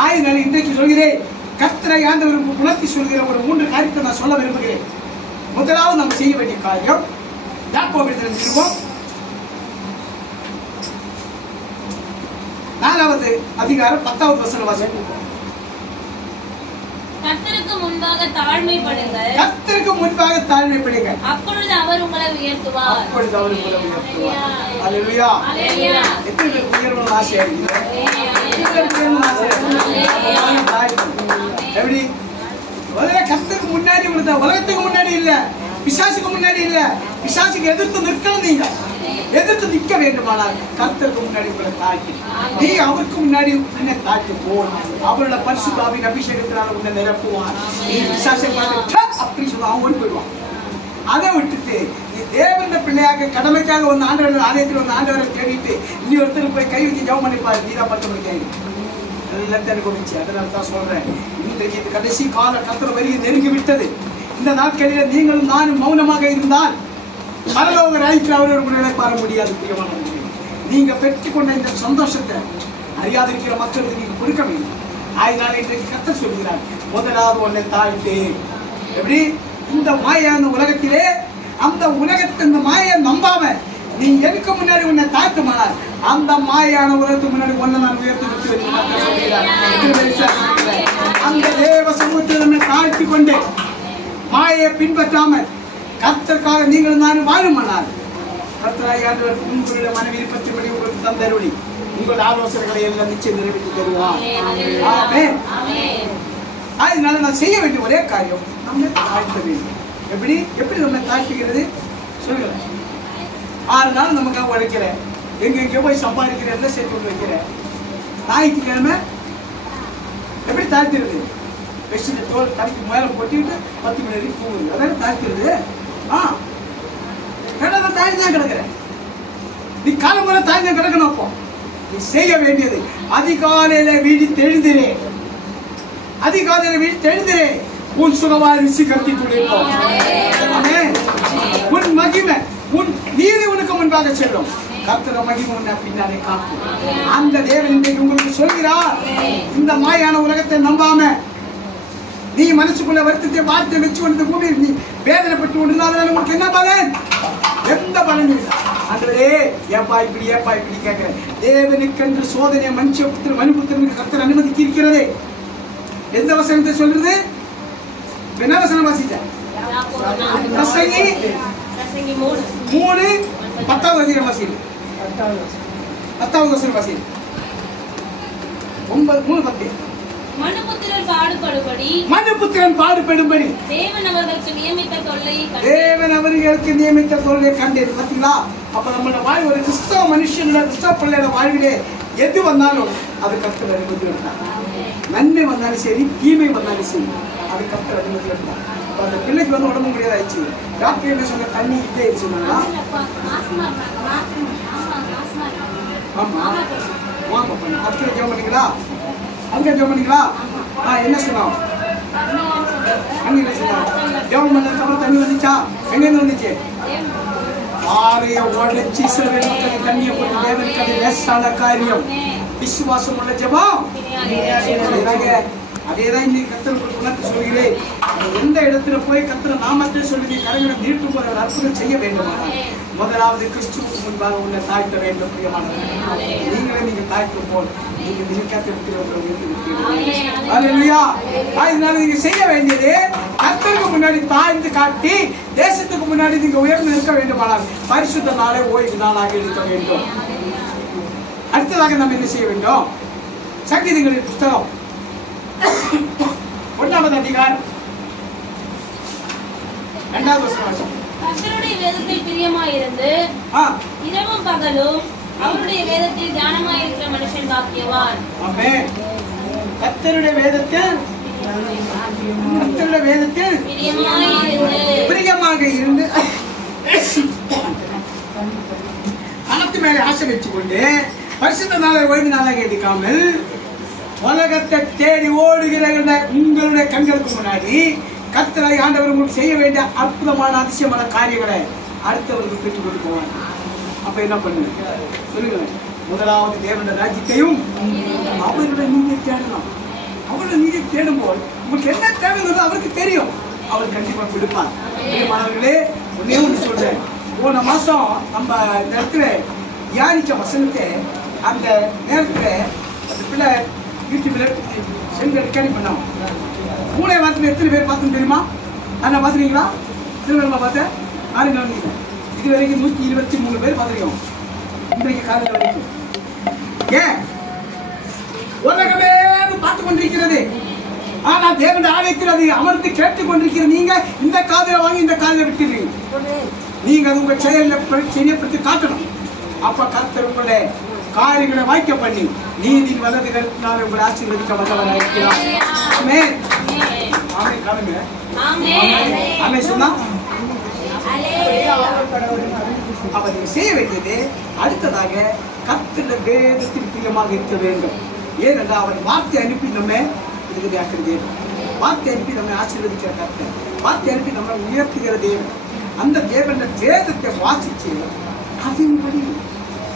ஆயினால இன்றைக்கு சொல்கிறேன், கர்த்தரை ஆண்டவர் உணர்த்தி சொல்கிற ஒரு 3 காரியத்தை நான் சொல்ல விரும்புகிறேன். முதலாவது நம்ம செய்ய வேண்டிய காரியம், யாக்கோபு நிருபம் 4வது அதிகாரம் 10வது வசனம் வாசிப்போம். கர்த்தருக்கு முன்பாக தாழ்மைப்படுங்கள். கர்த்தருக்கு முன்பாக தாழ்மைப்படுங்கள், அப்பொழுது அவர் உங்களை உயர்த்துவார். அப்பொழுது அவர் உங்களை உயர்த்துவார். அல்லேலூயா. அல்லேலூயா. எத்தனை பேருக்கு உயர்வுன்னு ஆசையா இருக்கு? எப்படி? கர்த்தருக்கு முன்னாடி உலகத்துக்கு முன்னாடி இல்ல, பிசாசுக்கு முன்னாடி இல்ல. பிசாசுக்கு எதிர்த்து நிற்கணும். நீங்க எதிர்த்து நிற்க வேண்டுமானால் கர்த்தருக்கு முன்னாடி உங்களை தாக்கி, நீ அவருக்கு முன்னாடி உன்னை தாக்கி போல் அவரோட பரிசுத்த ஆவியின் அபிஷேகத்தினால உன்னை நிரப்புவான். நீ பிசாசை பார்த்து அப்படி சொல்லுவான், ஓடி போயிடுவான். அதை விட்டுட்டு நீ தேவன பிள்ளையாக கடமைக்காக வந்து ஆண்டவர் ஆலயத்தில் வந்து ஆண்டவரை தேடிட்டு நீ ஒருத்தர் போய் கை வச்சு ஜெபம் பண்ணிப்பாரு, நீதான் 10 மணிக்கு ஆயிடும். எல்லாத்தையும் கொடுச்சு. அதனால தான் சொல்றேன், இன்றைக்கு இது கடைசி கால கர்த்தர் வரி நெருங்கி விட்டது. இந்த நாட்களில் நீங்களும் நானும் மௌனமாக இருந்தால் பரலோக ராஜ்யத்தில் அவரோடு நிலைப்பார முடியாது. பிரியமானவர்களே, நீங்க பெற்றுக்கொண்ட இந்த சந்தோஷத்தை அறியாதிருக்கிற மக்களுக்கு நீங்க கொடுக்க வேண்டும். அதனால இன்றைக்கு கர்த்தர் சொல்கிறார், முதலாவது உன்னை தாழ்த்து. எப்படி? இந்த மாயான உலகத்திலே அந்த உலகத்தை இந்த மாயை நம்பாம நீ எனக்கு முன்னாடி உன்னை தாழ்த்துமானார் அந்த மாயான உலகத்துக்கு முன்னாடி ஒன்ன நான் உயர்த்தி அந்த தேவ சமூகத்தை நம்மை தாழ்த்தி கொண்டு மாயை பின்பற்றாமல் கர்த்தருக்காக நீங்கள் நான் வாழுமானார் கர்த்தராகிய ஆண்டவர் உங்களுடைய மன விருப்பத்தின்படி உங்களுக்கு தந்தருளி உங்கள் ஆலோசனைகளை எல்லாம் நிச்சயம் நிறைவேற்றி தருவார். ஆமென். அதனால நான் செய்ய வேண்டிய ஒரே காரியம் நம்மை தாழ்த்த வேண்டும். எப்படி நம்மை தாழ்த்துகிறது சொல்லுங்க. 6 நாள் நமக்காக உழைக்கிறேன், எங்கெங்கேயோ போய் சம்பாதிக்கிறேன், எல்லாம் சேர்த்து கொண்டு வைக்கிறேன். ஞாயிற்றுக்கிழமை எப்படி தாழ்த்துறது? பெட்ஷீட்டை தோல் தலைக்கு மேலே போட்டிட்டு 10 மணி வரைக்கும் தூங்குது. அதான தாழ்த்துறது. நான் தாழ்ந்தான் கிடக்கிறேன். நீ காலம் போல தாழ்ந்தான் கிடக்கணும். அப்போ நீ செய்ய வேண்டியது அதிகாலையில விழித்தெழுந்திரே, அதிகாலையில விழித்தெழுந்திரே, உன் சுகவாரி கருத்தி துடைப்போம். உன் மகிமை உன் நீதி உனக்கு முன்பாக செல்லும். கர்த்தர மகிமை உன்னை பின்னாலே காக்கும். அந்த தேவன் இன்றைக்கு உங்களுக்கு சொல்கிறார், இந்த மாயான உலகத்தை நம்பாம நீ மனசுக்குள்ள வருத்தத்தை வார்த்தை வச்சு கொண்டு பூமியில் நீ வேதனைப்பட்டு கொண்டிருந்தால் உங்களுக்கு என்ன பலன்? எந்த பலன் இல்லை. ஆண்டவரே ஏப்பா இப்படி கேட்கிறேன். தேவனுக்கென்று சோதனை மனுபுத்திரனுக்கு கர்த்தர் அனுமதிக்கு இருக்கிறதே. எந்த வசனத்தை சொல்றது? என்ன வசனம் வாசிச்ச? பிரசங்கி 3:10 அதிகாரம் வாசிடு. 10வது வசனம் வாசிடு. 3:10 மனுபுத்திரன் பாடுபடும்படி தேவன் அவர்களுக்கு நியமித்த தொல்லை கண்டேன். பார்த்தீங்களா? அப்ப நம்மளோட வாழ்வு ஒரு கிறிஸ்தவ மனுஷனோட கிறிஸ்தவ பிள்ளையோட வாழ்விலே எது வந்தாலும் அது கர்த்தர் அனுமதி இருந்தார். நன்மை வந்தாலும் சரி, தீமை வந்தாலும் சரி, அது கர்த்தர் அனுமதி இருந்தார். அந்த பிள்ளைக்கு வந்து உடம்பு முடியாது ஆயிடுச்சு. டாக்டர் என்ன சொன்ன? தண்ணி இதே சொன்னாங்களா? ஆமா அதுக்கு ஜெபம் பண்ணீங்களா? அங்க ஜெபம் பண்ணீங்களா? என்ன சொன்னோம்? அங்க என்ன சொன்னோம்? ஜெபம் பண்ணதுக்கு தண்ணி வந்துச்சா? எங்க இருந்து வந்துச்சு? ஆரைய உடைச்சி சில மக்கள் தண்ணியை போட்டு தேவனுக்கு அது லேசான காரியம். விசுவாசம் உள்ள ஜெபம். அதேதான் இன்னைக்கு கர்த்தர் உங்களுக்கு உணர்த்தி சொல்கிறேன். எந்த இடத்துல போய் கர்த்தர் நாமத்தை சொல்லி கரங்களை நீட்டும் போற அற்புதம் செய்ய வேண்டுமா? முதலாவது கிறிஸ்துவுக்கு முன்பாக உன்னை தாழ்த்த வேண்டும். பிரியமானவர்களே, நீங்க தாழ்த்தும் போல் நீங்க அதனால நீங்க செய்ய வேண்டியது கர்த்தருக்கு முன்னாடி தாழ்ந்து காட்டி தேசத்துக்கு முன்னாடி நீங்க உயர்ந்து இருக்க வேண்டுமானால் பரிசுத்த நாளை ஓய்வு நாளாக இருக்க வேண்டும். அடுத்ததாக நம்ம என்ன செய்ய வேண்டும்? சங்கீதங்களின் புத்தகம் 1வது அதிகாரம் 2வது வசனம். கர்த்தருடைய வேதத்தில் பிரியமாயிருந்து இரவும் பகலும் அவருடைய வேதத்தில் தியானமாயிருக்கிற மனுஷன் பாக்கியவான். ஆமென். கர்த்தருடைய வேதத்தில் பிரியமாக இருந்து பணத்து மேலே ஆசை வச்சுக்கொண்டு பரிசுத்த நாளை ஓய்வு நாளாக எடுக்காமல் உலகத்தை தேடி ஓடுகிற உங்களுடைய கண்களுக்கு முன்னாடி கர்த்தரை ஆண்டவர் உங்களுக்கு செய்ய வேண்டிய அற்புதமான அதிசயமான காரியங்களை அடுத்தவருக்கு பெற்றுக் கொடுக்குவார். அப்ப என்ன பண்ணுங்க சொல்லுங்க? முதலாவது தேவனுடைய ராஜ்யத்தையும் அவருடைய நீதியை தேடணும். அவருடைய நீதியை தேடும் போது உங்களுக்கு என்ன தேவைங்கிறது அவருக்கு தெரியும். அவர் கண்டிப்பா கொடுப்பார். மாணவர்களே, ஒன்னே ஒன்று சொல்றேன். போன மாசம் நம்ம இந்த இடத்துல தியானிச்ச வசனத்தை அந்த நேரத்துல அந்த பிள்ளை யூடியூப்ல சென்று ரெக்கார்டிங் பண்ணோம். 3 வாரத்தில் எத்தனை பேர் பார்த்தோம் தெரியுமா? நான் பார்த்துருக்கீங்களா? திருவண்ணாமலை பார்த்தேன். ஆறுங்க இது வரைக்கும் 123 பேர் பார்த்துருக்கோம். இன்றைக்கு காலையில் வரைக்கும். ஏன் உலகமே பார்த்து கொண்டிருக்கிறது. ஆனா தேவன் ஆலயத்தில் அமர்ந்து கேட்டுக் கொண்டிருக்கிற நீங்க இந்த காதல வாங்கி இந்த காதல விட்டுறீங்க. நீங்க அது உங்க செயல்படுத்தி காட்டணும். அப்ப கர்த்தர் உங்களை காரியங்களை வாய்க்க பண்ணி நீதி வலது கருத்தினால உங்களை ஆசீர்வதிக்க வல்லவராக இருக்கிறார். ஆமென். ஆமென். காணுங்க. ஆமென். ஆமென் சொன்னா அப்ப நீங்க செய்ய வேண்டியது அடுத்ததாக கர்த்தருடைய வேதத்தில் பிரியமாக இருக்க வேண்டும். ஏனென்றால் அவர் வார்த்தை அனுப்பி நம்ம இதுக்கு வேண்டும். வார்த்தை அனுப்பி நம்ம ஆசீர்வதிக்கிற கர்த்தர், வார்த்தை அனுப்பி நம்ம உயர்த்துகிற தேவன். அந்த தேவன் வேதத்தை வாசிச்சு அதன்படி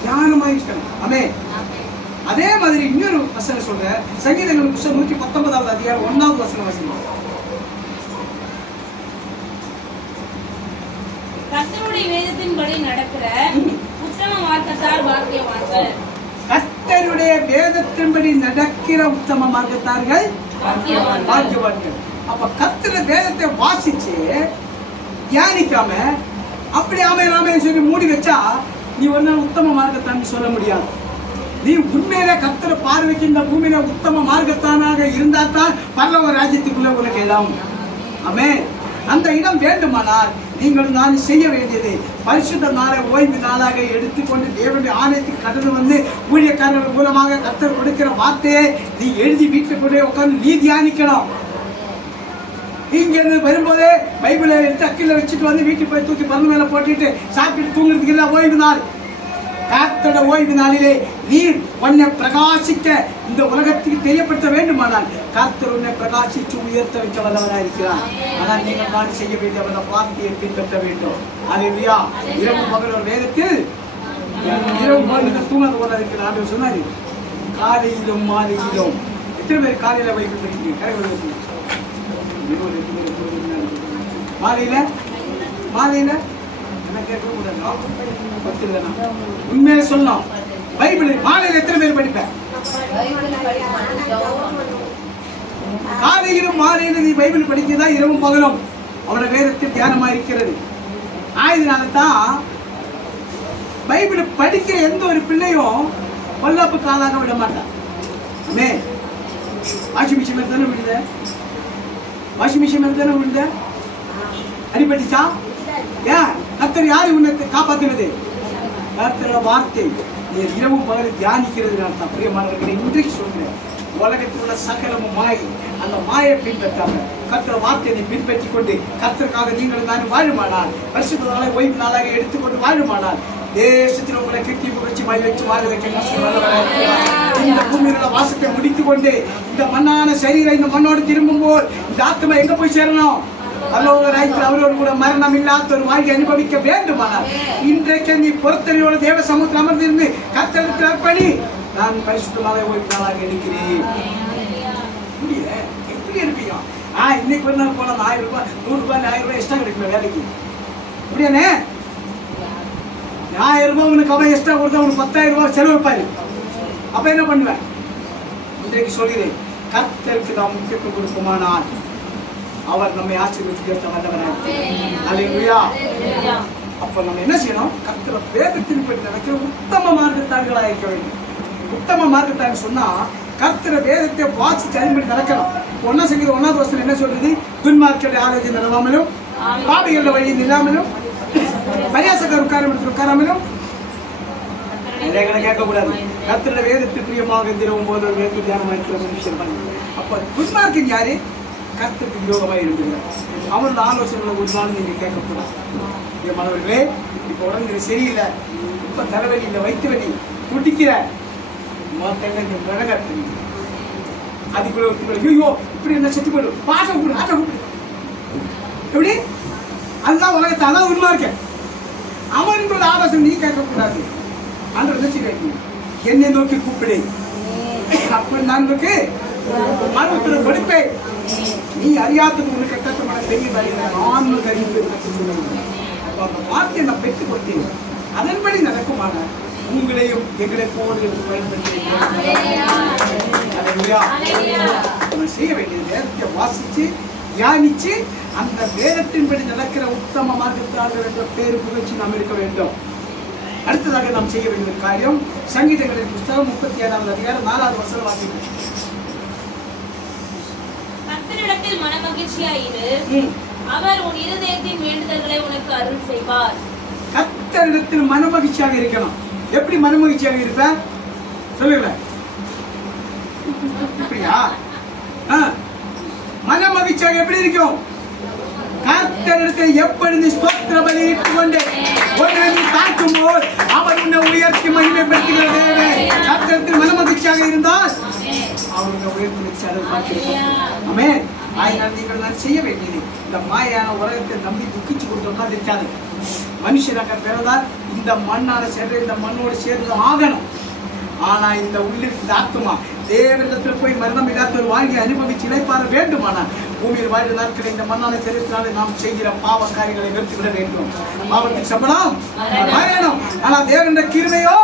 தியானமாயிருக்கணும். ஆமென். அதே மாதிரி இன்னொரு வசனம் சொல்ற சங்கீதங்கள் புத்தகம் 119வது அதிகாரம் 1வது வசனம் வாசிக்கிறோம். கர்த்தருடைய வேதத்தின்படி நடக்கிற உத்தம மார்க்கத்தார் பாக்கியவான்கள். கர்த்தருடைய வேதத்தின்படி நடக்கிற உத்தம மார்க்கத்தார்கள் பாக்கியவான்கள். அப்ப கர்த்தருடைய வேதத்தை வாசிச்சு தியானிக்காம அப்படி ஆமையாமே சொல்லி மூடி வச்சா நீ ஒரு நாள் உத்தம மார்க்கத்தான் சொல்ல முடியாது. நீ உண்மையில கர்த்தரை பார்வைக்கு இந்த பூமியில உத்தம மார்க்கத்தானாக இருந்தா தான் பரலோக ராஜ்யத்துக்குள்ள உனக்கு இடம். ஆமென். அந்த இடம் வேண்டுமானால் நீங்கள் நான் செய்ய வேண்டியது பரிசுத்த நாளை ஓய்வு நாளாக எடுத்துக்கொண்டு தேவனுடைய ஆலயத்துக்கு கடந்து வந்து ஊழியக்காரர்கள் மூலமாக கர்த்தர் கொடுக்கிற வார்த்தையை நீ எழுதி வீட்டுக்குள்ளே உட்கார்ந்து நீ தியானிக்கணும். இங்க இருந்து வரும்போதே பைபிளை எடுத்து அக்கில வச்சுட்டு வந்து வீட்டுக்கு போய் தூக்கி பருந்து மேல போட்டுட்டு சாப்பிட்டு தூங்குறதுக்கு இல்ல ஓய்வு நாள். கர்த்தருடைய ஓய்வு நாளிலே நீர் உன்னை பிரகாசிக்க இந்த உலகத்துக்கு தெரியப்படுத்த வேண்டுமானால் கர்த்தர் உன்னை பிரகாசிச்சு உயர்த்த வைக்க வல்லவராக இருக்கிறார். ஆனால் நீங்கள் தான் செய்ய வேண்டிய வார்த்தையை பின்பற்ற வேண்டும். அல்லேலூயா. இரவு பகல் ஒரு வேதத்தில் இரவு பகல் தூங்காத போல இருக்கிற ஆண்டவர் சொன்னாரு, காலையிலும் மாலையிலும். எத்தனை பேர் காலையில பைபிள் படிக்கிறீங்க? மாலையில மாலையில என்ன கேட்க கூடாது. உண்மையை சொல்லலாம். பைபிள் மாலையில எத்தனை பேர் படிப்பேன்? காலையிலும் மாலையிலும் நீ பைபிள் படிக்கிறதா இரவும் பகலும் அவனோட வேதத்தில் தியானமா இருக்கிறது. ஆயதுனால்தான் பைபிள் படிக்கிற எந்த ஒரு பிள்ளையும் பொல்லாப்பு காலாக விட மாட்டான். வாஷிங் மிஷின் மேல தானே விடுத? வாஷிங் மிஷின் மேல தானே விடுத? அடிபட்டுச்சா? ஏன்? கர்த்தர் யாரை உன்னை காப்பாத்துவது? கர்த்தரோட வார்த்தை நீ இரவு பகல் தியானிக்கிறது அர்த்தம். பிரியமானவர்களே, இன்றைக்கு சொல்றேன், உலகத்தில் உள்ள சகலமும் மாயை. அந்த மாயை பின்பற்றாம கர்த்தர் வார்த்தையை நீ பின்பற்றி கொண்டு கர்த்தருக்காக நீங்கள் நான் வாழுமானால் பரிசுத்த நாளை ஓய்வு நாளாக எடுத்துக்கொண்டு வாழுமானால் தேசத்தில் உங்களை கிட்டி புகழ்ச்சி வாய் வச்சு வாழ வைக்க இந்த பூமியில வாசத்தை முடித்துக் கொண்டு இந்த மண்ணான சரீரம் இந்த மண்ணோடு திரும்பும் போல் இந்த ஆத்மா எங்க போய் சேரணும்? அவரோடு கூட மரணம் இல்லாத ஒரு வாழ்க்கை அனுபவிக்க வேண்டுமானால் இன்றைக்கு நீ பொறுத்தறியோட தேவ சமூகத்தில் அமர்ந்திருந்து கர்த்தருக்கு அர்ப்பணி. நான் பரிசுத்தமாக ஓய்வு நாளாக எடுக்கிறேன். எப்படி இருப்பீங்க? இன்னைக்கு ஒரு நாள் போனா 1000 ரூபாய் 100 ரூபாய் 1000 ரூபாய் எக்ஸ்ட்ரா கிடைக்குமே வேலைக்கு. அப்படியானே? 1000 ரூபாய் உனக்கு அவன் எக்ஸ்ட்ரா கொடுத்தா உனக்கு 10,000 ரூபாய் செலவு பாரு. அப்ப என்ன பண்ணுவேன்? இன்றைக்கு சொல்கிறேன், கர்த்தருக்கு நாம் முக்கியத்துவம் கொடுக்குமானால் அவர் நம்மை ஆசீர்வதிக்க வல்லவராக. அல்லேலூயா. அப்ப நம்ம என்ன செய்யணும்? கர்த்தர் வேதத்தின் படி நடக்கிற உத்தம மார்க்கத்தார்களாக இருக்க வேண்டும். உத்தம மார்க்கத்தார்கள் சொன்னா கர்த்தர் வேதத்தை வாசிச்சு அதன்படி நடக்கணும். 1 சங்கீதம் 1வது வசனம் என்ன சொல்றது? துன்மார்க்கருடைய ஆலோசனை நடவாமலும் பாவிகளுடைய வழியில் இல்லாமலும் பரியாசக்கார உட்காராமலும் கேட்க கூடாது. கர்த்தருடைய வேதத்துக்கு பிரியமாக தினமும் போது வேத தியானமாக இருக்கிற மனுஷன். அப்ப துன்மார்க்கன் யாரு? கர்த்தருக்கு விரோதமாக இருக்கிறார். அவனோட ஆலோசனை ஒரு நாள் நீங்க கேட்கக்கூடாது. என் மாணவர்களே, இப்ப உடம்பு சரியில்லை, இப்ப தலைவலி இல்லை, வயிற்று வலி, குடிக்கிற அதுக்குள்ள ஐயோ இப்படி என்ன செத்து போயிடும், பாசம் கூப்பிடு, ஆட்ட கூப்பிடு. எப்படி? அதுதான் உலகத்தை, அதான் உண்மை இருக்க. அவனுக்குள்ள ஆலோசனை நீ கேட்கக்கூடாது. ஆண்டவர் என்ன செய்ய? என்னை நோக்கி கூப்பிடு, அப்படி நான் நோக்கி மறுபடியும் கொடுப்பேன். நீ அறியாதது உனக்கு கட்டமான பெரிய நான் அறிந்து அந்த வார்த்தையை நான் பெற்றுக் கொடுத்தேன். அதன்படி நடக்குமான உங்களையும் எங்களை போன்று செய்ய வேண்டியது வேதத்தை வாசிச்சு தியானிச்சு அந்த வேதத்தின்படி நடக்கிற உத்தம மார்க்கத்தாளர் என்ற பேரு புகழ்ச்சி நாம் இருக்க வேண்டும். அடுத்ததாக நாம் செய்ய வேண்டிய காரியம் சங்கீதங்களின் புத்தகம் 37வது அதிகாரம் 4வது வசனம் வாசிக்கிறோம். கர்த்தரிடத்தில் மனமகிழ்ச்சியாயிரு, அவர் உன் இருதயத்தின் வேண்டுதல்களை உனக்கு அருள் செய்வார். கர்த்தரிடத்தில் மனமகிழ்ச்சியாக இருக்கணும். எப்படி மனமகிழ்ச்சியாக இருப்ப சொல்லுங்க. இப்படியா? மனமகிழ்ச்சியாக எப்படி இருக்கும்? கர்த்தரிடத்தில் எப்பொழுது ஸ்தோத்திர பலி இட்டுக்கொண்டு ஒன்றை நீ தாக்கும் போது அவர் உன்னை உயர்த்தி மகிமைப்படுத்துகிறது. கர்த்தரிடத்தில் மனமகிழ்ச்சியாக இருந்தால் அவருடைய உயர்த்தி. ஆமென். ஆயினால் நீங்கள் நான் செய்ய வேண்டியது இந்த மாயான உலகத்தை நம்பி துக்கிச்சு கொண்டு உட்கார்ந்து இருக்காது. மனுஷனாக பிறந்தால் இந்த மண்ணான சேர்ந்து இந்த மண்ணோடு சேர்ந்து ஆகணும். ஆனா இந்த உள்ளிருந்த ஆத்மா தேவனிடத்தில் போய் மரணம் இல்லாத ஒரு வாழ்க்கை அனுபவிச்சு இழைப்பார வேண்டுமானால் பூமியில் வாழ்ந்த நாட்களில் இந்த மண்ணான தெரிவித்தாலே நாம் செய்கிற பாவ காரியங்களை நிறுத்திவிட வேண்டும். பாவத்தின் சம்பளம் மரணம், ஆனால் தேவனுடைய கிருபையோ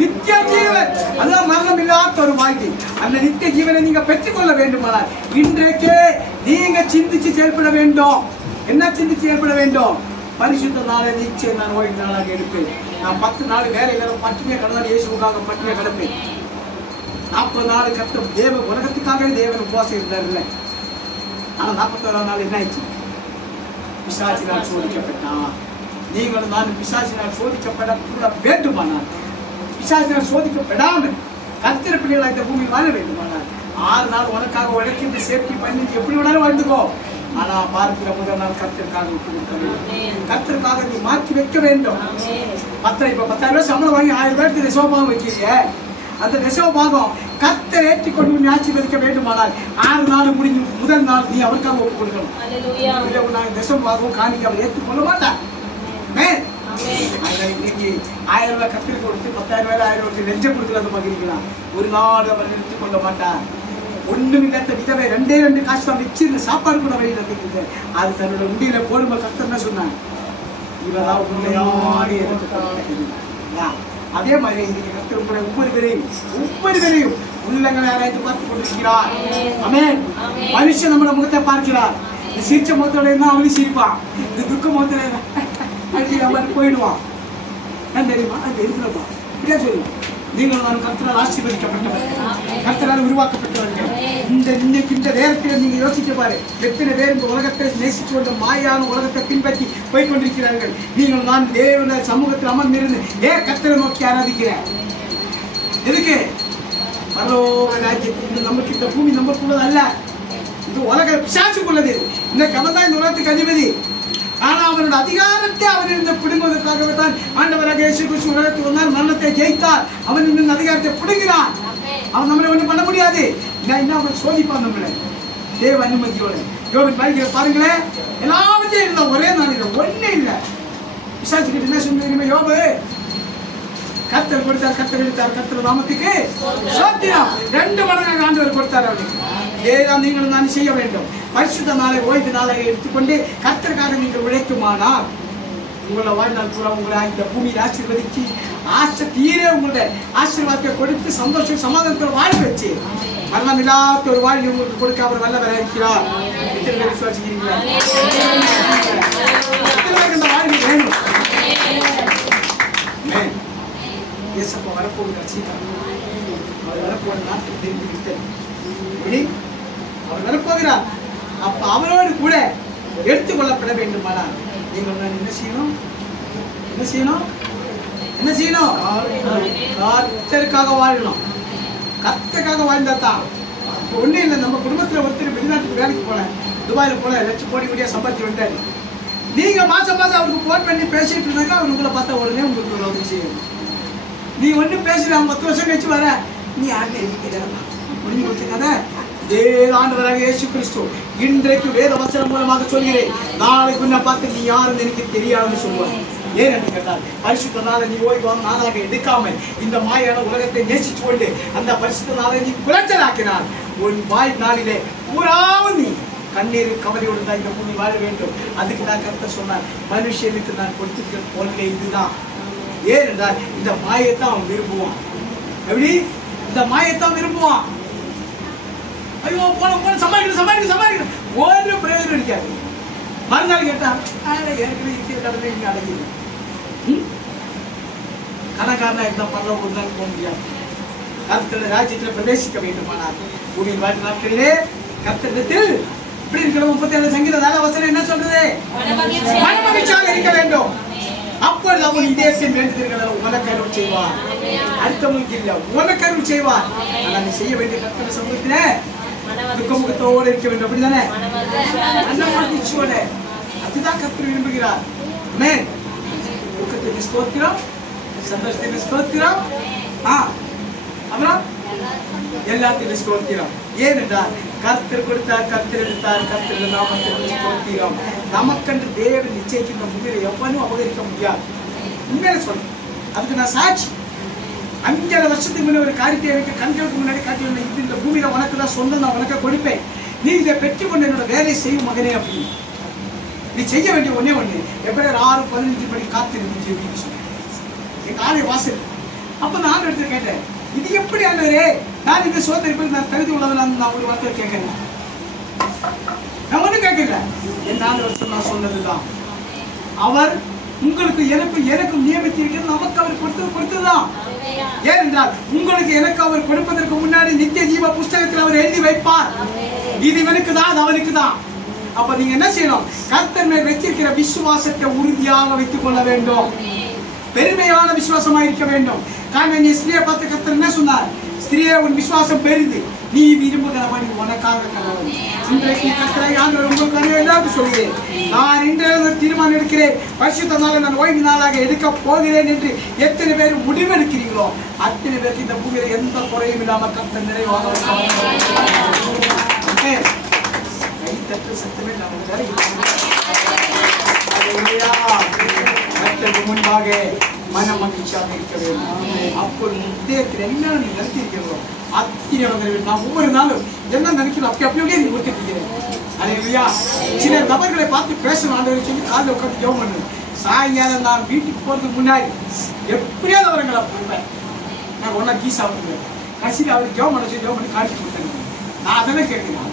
நித்திய ஜீவன். அதுதான் மரணம் இல்லாத ஒரு வாழ்க்கை. அந்த நித்திய ஜீவனை நீங்க பெற்றுக்கொள்ள வேண்டுமானால் இன்றைக்கே நீங்க சிந்திச்சு செயல்பட வேண்டும். என்ன சிந்திச்சு செயல்பட வேண்டும்? பரிசுத்த நாளை நிச்சயம் நான் ஓய்வு நாளாக எடுப்பேன். நான் 10 நாள் வேலை பட்டினியை கடந்தால் இயேசுக்காக பட்டினியை கிடப்பேன். 40 நாள் கத்த தேவ உலகத்துக்காகவே தேவன் உபவாசம் இருந்தார் இல்லை. ஆனால் 41ஆம் நாள் என்ன ஆயிடுச்சு? பிசாசினால் சோதிக்கப்பட்டான். நீங்களும் நான் பிசாசினால் சோதிக்கப்பட கூட வேண்டுமானால், பிசாசினால் சோதிக்கப்படாமல் கர்த்தர் பிள்ளைகளாக இந்த பூமியில் வாழ வேண்டுமானால் 6 நாள் உனக்காக உழைக்கின்ற சேஃப்டி பண்ணி எப்படி வேணாலும் வாழ்ந்துக்கோ. ஆனா பார்க்கிற முதல் நாள் கர்த்தருக்காக விட்டு கொடுக்க வேண்டும். கர்த்தருக்காக நீ மாற்றி வைக்க வேண்டும். இப்ப 10,000 ரூபாய் சம்பளம் வாங்கி 1000 ரூபாய்க்கு ரிசர்வ் வச்சிருக்க. அந்த ரிசர்வ் பாகம் கர்த்தர் ஏற்றிக்கொண்டு ஆசீர்வதிக்க வேண்டுமானால் 6 நாள் முடிஞ்சு முதல் நாள் நீ அவருக்காக ஒப்பு கொடுக்கணும். நான் ரிசர்வ் பாகம் காணிக்க அவர் ஏற்றுக்கொள்ள மாட்டேன். இன்னைக்கு 1000 ரூபாய் கத்திரிக்கை கொடுத்து 10,000 ரூபாய் 1000 ரூபாய் நெஞ்சம் கொடுக்கறது பார்க்கிறீங்களா? ஒரு நாள் அவர் எடுத்துக் கொள்ள மாட்டார். ஒண்ணும் இல்லாத விதவை 2 காசு தான் வச்சிருந்த சாப்பாடு கூட வழியில் இருக்குது. அது தன்னோட உண்டியில போடும்போது கர்த்தர் என்ன சொன்னாங்க? இவரா உண்மையான அதே மாதிரி இன்னைக்கு கர்த்தர் உங்களுடைய ஒவ்வொரு பேரையும் உள்ளங்களை ஆராய்ந்து பார்த்து கொண்டிருக்கிறார். ஆமென். மனுஷன் நம்மளோட முகத்தை பார்க்கிறார். இந்த சிரிச்ச முகத்தோட இருந்தா அவனும் சிரிப்பான். இந்த துக்க முகத்துல அடிக்கிற மாதிரி போயிடுவான். ஏன் தெரியுமா? அது இருக்கிறப்பா இப்படியா சொல்லுவான். நீங்கள் நான் கர்த்தரால் ஆசீர்வதிக்கப்பட்டவர், கர்த்தரால் உருவாக்கப்பட்டவர்கள். இந்த நேரத்தில் நீங்க யோசிக்க பாரு, எத்தனை பேர் இந்த உலகத்தை நேசித்து கொண்ட மாயான உலகத்தை பின்பற்றி போய்கொண்டிருக்கிறார்கள். நீங்கள் நான் தேவனுடைய சமூகத்தில் அமர்ந்திருந்து ஏன் கர்த்தரை நோக்கி ஆராதிக்கிறேன்? எதுக்கு? பரலோக ராஜ்யத்தில் நமக்கு இந்த பூமி நமக்குள்ளது அல்ல, இது உலக பிசாசுக்குள்ளது. இன்னைக்கு அவன் தான் இந்த உலகத்துக்கு அதிபதி. ஆனா அவனோட அதிகாரத்தை அவனிருந்து பிடுங்குவதற்காகவே தான் ஆண்டவராக இயேசு கிறிஸ்து உலகத்துக்கு வந்தார், மரணத்தை ஜெயித்தார். அவன் இந்த அதிகாரத்தை பிடுங்கினான். அவன் நம்மளை ஒன்றும் பண்ண முடியாது. என்ன அவன் சோதிப்பான் நம்மளை தேவ அனுமதியோட. யோபின் வாழ்க்கையை பாருங்களேன், எல்லாவற்றையும் இருந்தா ஒரே நாளில் ஒன்னே இல்லை. விசாரிச்சுக்கிட்டு என்ன சொல்லுங்க? யோபு கர்த்தர் கொடுத்தார், கர்த்தர் எடுத்தார், கர்த்தர் நாமத்துக்கு சோத்திரம் 2 மடங்காக ஆண்டவர் கொடுத்தார் அவனுக்கு. ஏதான் நீங்கள் நான் செய்ய வேண்டும். பரிசுத்த நாளை ஓய்வு நாளை எடுத்துக்கொண்டு கர்த்தருக்காக நீங்கள் உழைக்குமானால் உங்களை வாழ்நாள் பூரா உங்களை இந்த பூமியில் ஆசீர்வதிச்சு ஆசை தீரே உங்களுடைய ஆசீர்வாதத்தை கொடுத்து சந்தோஷம் சமாதானத்தில் வாழ வச்சு மரணம் இல்லாத ஒரு வாழ்க்கை உங்களுக்கு கொடுக்க அவர் வல்லவராக இருக்கிறார். எத்தனை பேர் விசுவாசிக்கிறீங்களா? இந்த வாழ்க்கை வேணும். ஏசப்பா வரப்போகிற சீக்கிரம் அவர் வரப்போகிற நாட்கள் தெரிந்து இப்படி அவர் வரப்போகிறார். அப்ப அவரோடு கூட எடுத்துக்கொள்ளப்பட வேண்டுமானால் நீங்கள் நான் என்ன செய்யணும்? கர்த்தருக்காக வாழணும். கர்த்தருக்காக வாழ்ந்தா தான். ஒன்றும் இல்லை, நம்ம குடும்பத்தில் ஒருத்தர் வெளிநாட்டுக்கு வேலைக்கு போனேன், துபாயில் போல லட்சம் கோடி சம்பாதிச்சு வந்தாரு. நீங்க மாசம் அவருக்கு போன் பண்ணி பேசிட்டு இருந்தாங்க. அவர் உங்களை பார்த்தா உடனே உங்களுக்கு ஒரு உதவி செய்யணும். நீ ஒன்றும் பேசுற 10 வருஷம் கழிச்சு வர, நீ யாருன்னு முடிஞ்சு கொடுத்துக்காத. ஆண்டவராக இயேசு கிறிஸ்து இன்றைக்கு வேத வசனம் மூலமாக சொல்கிறேன், நாளைக்கு உன்னை பார்த்து நீ யாருன்னு எனக்கு தெரியாதுன்னு சொல்லுவாங்க. ஏன் என்று கேட்டால் பரிசுத்த நாளை நீ ஓய்வான நாளாக எடுக்காமல் இந்த மாயான உலகத்தை நேசித்து கொண்டு அந்த பரிசுத்த நாளை நீ குறைச்சலாக்கினால் உன் வாய் நாளிலே பூராவும் நீ கண்ணீர் கவலையோடு தான் இந்த பூமி வாழ வேண்டும். அதுக்கு தான் கர்த்தர் சொன்னார், மனுஷனுக்கு நான் கொடுத்திருக்கிற கொள்கை இதுதான். ஏனென்றால் இந்த மாயத்தான் அவன் விரும்புவான். எப்படி? இந்த மாயத்தான் விரும்புவான். ஐயோ போன சமாளிக்கணும் ஒரு பிரயோஜனம் இருக்காது. மறுநாள் கேட்டா ஏற்கனவே இருக்கிற கடமை இங்க அடைஞ்சிடும். கணக்காரனா இருந்தா பரவாயில்ல, ஒரு நாள் போக முடியாது. கர்த்தருடைய ராஜ்யத்தில் பிரவேசிக்க வேண்டுமானால் பூமியின் வாழ்க்கை நாட்களிலே கர்த்தரிடத்தில் இப்படி இருக்கிற 37 சங்கீத வசனம் என்ன சொல்றது? மனமகிழ்ச்சியாக இருக்க வேண்டும். அப்பொழுது அவன் இதயத்தின் வேண்டுதல்களை உனக்கு அருள் செய்வார். அடுத்தவங்களுக்கு இல்ல, உனக்கு அருள் செய்வார். ஆனால் நீ செய்ய வேண்டிய கர்த்தருடைய சமூகத்தில துக்கமுகத்தோடு இருக்க வேண்டும். அப்படிதானே? மனமகிழ்ச்சியோட. அதுதான் கர்த்தர் விரும்புகிறார். துக்கத்தின் ஸ்தோத்திரம், சந்தோஷத்தின் ஸ்தோத்திரம், அப்புறம் எல்லாத்திலும் ஸ்தோத்திரம். ஏனென்றால் கர்த்தர் கொடுத்தார், கர்த்தர் எடுத்தார், கர்த்தர் நாமத்திற்கு ஸ்தோத்திரம். நமக்கென்று தேவன் நிச்சயிக்கின்ற முன்னிலை எவனும் அபகரிக்க முடியாது. உண்மையில சொல்றேன், அதுக்கு நான் சாட்சி. 5 வருஷத்துக்கு முன்னாடி ஒரு காரியத்தை எனக்கு கண்களுக்கு முன்னாடி காட்டி, இது இந்த பூமியில உனக்கு தான் சொந்தம், நான் உனக்கு கொடுப்பேன். நீ இதை பெற்றுக்கொண்டு என்னோட வேலை செய்யும் மகனே அப்படின்னு. நீ செய்ய வேண்டிய ஒண்ணே ஒண்ணு, எப்ரேயர் 6:15 படி காத்திருந்து ஜெபின்னு சொன்னேன். என் காலை வாசல். அப்ப நான் எடுத்து கேட்டேன், இது எப்படி ஆண்டவரே, நான் இந்த சோதனைக்கு நான் தகுதி உள்ளவன் நான் ஒரு வார்த்தை கேட்கல. நான் ஒன்றும் கேட்கல. என் ஆண்டவர் நான் சொன்னதுதான். அவர் உங்களுக்கு எனக்கும் நியமித்திருக்கிறது நமக்கு அவர் கொடுத்ததுதான். ஏனென்றால் உங்களுக்கு எனக்கு அவர் கொடுப்பதற்கு முன்னாடி நித்திய ஜீவ புஸ்தகத்தில் அவர் எழுதி வைப்பார். இது இவனுக்கு தான், அது அவனுக்கு தான். அப்ப நீங்க என்ன செய்யணும்? கர்த்தர் மேல் வைத்திருக்கிற விசுவாசத்தை உறுதியாக வைத்துக் கொள்ள வேண்டும். பெருமையான விசுவாசமா இருக்க வேண்டும். காரணம், நீ ஸ்திரியை பார்த்து கர்த்தர் என்ன சொன்னார்? ஸ்திரியே, உன் விசுவாசம் பெரிது, நீ விரும்புகிறவன் உனக்காக கலவன். இன்றைக்கு கர்த்தரை ஆண்டவர் உங்களுக்காக எல்லாரும் சொல்கிறேன், நான் இன்றைய தீர்மானம் எடுக்கிறேன், பரிசுத்த நாளை நான் ஓய்வு நாளாக எடுக்க போகிறேன் என்று எத்தனை பேர் முடிவெடுக்கிறீங்களோ அத்தனை பேருக்கு இந்த பூமியில எந்த குறையும் இல்லாமல் கர்த்தர் நிறைவாக கை தட்டு சத்தமே கர்த்தருக்கு முன்பாக மன மகிழ்ச்சியாக இருக்க வேண்டும். அப்பொழுது இதயத்தில் என்ன நிறுத்தி இருக்கிறோம் அத்தனை வந்து நான் ஒவ்வொரு நாளும் என்ன நினைக்கிறோம் அப்படியே நீ கொடுத்துருக்கிறேன். அல்லேலூயா. சில நபர்களை பார்த்து பேசணும் ஆண்டவரை சொல்லி காலையில் உட்காந்து ஜெபம் பண்ணுவேன். சாயங்காலம் நான் வீட்டுக்கு போறதுக்கு முன்னாடி எப்படியாவது அவர்களை போய்ப்பேன். நான் ஒன்னா டீ சாப்பிடுவேன். கடைசியில் அவர் ஜெபம் பண்ணி காட்டி கொடுத்தேன். நான் அதெல்லாம் கேட்கிறேன்.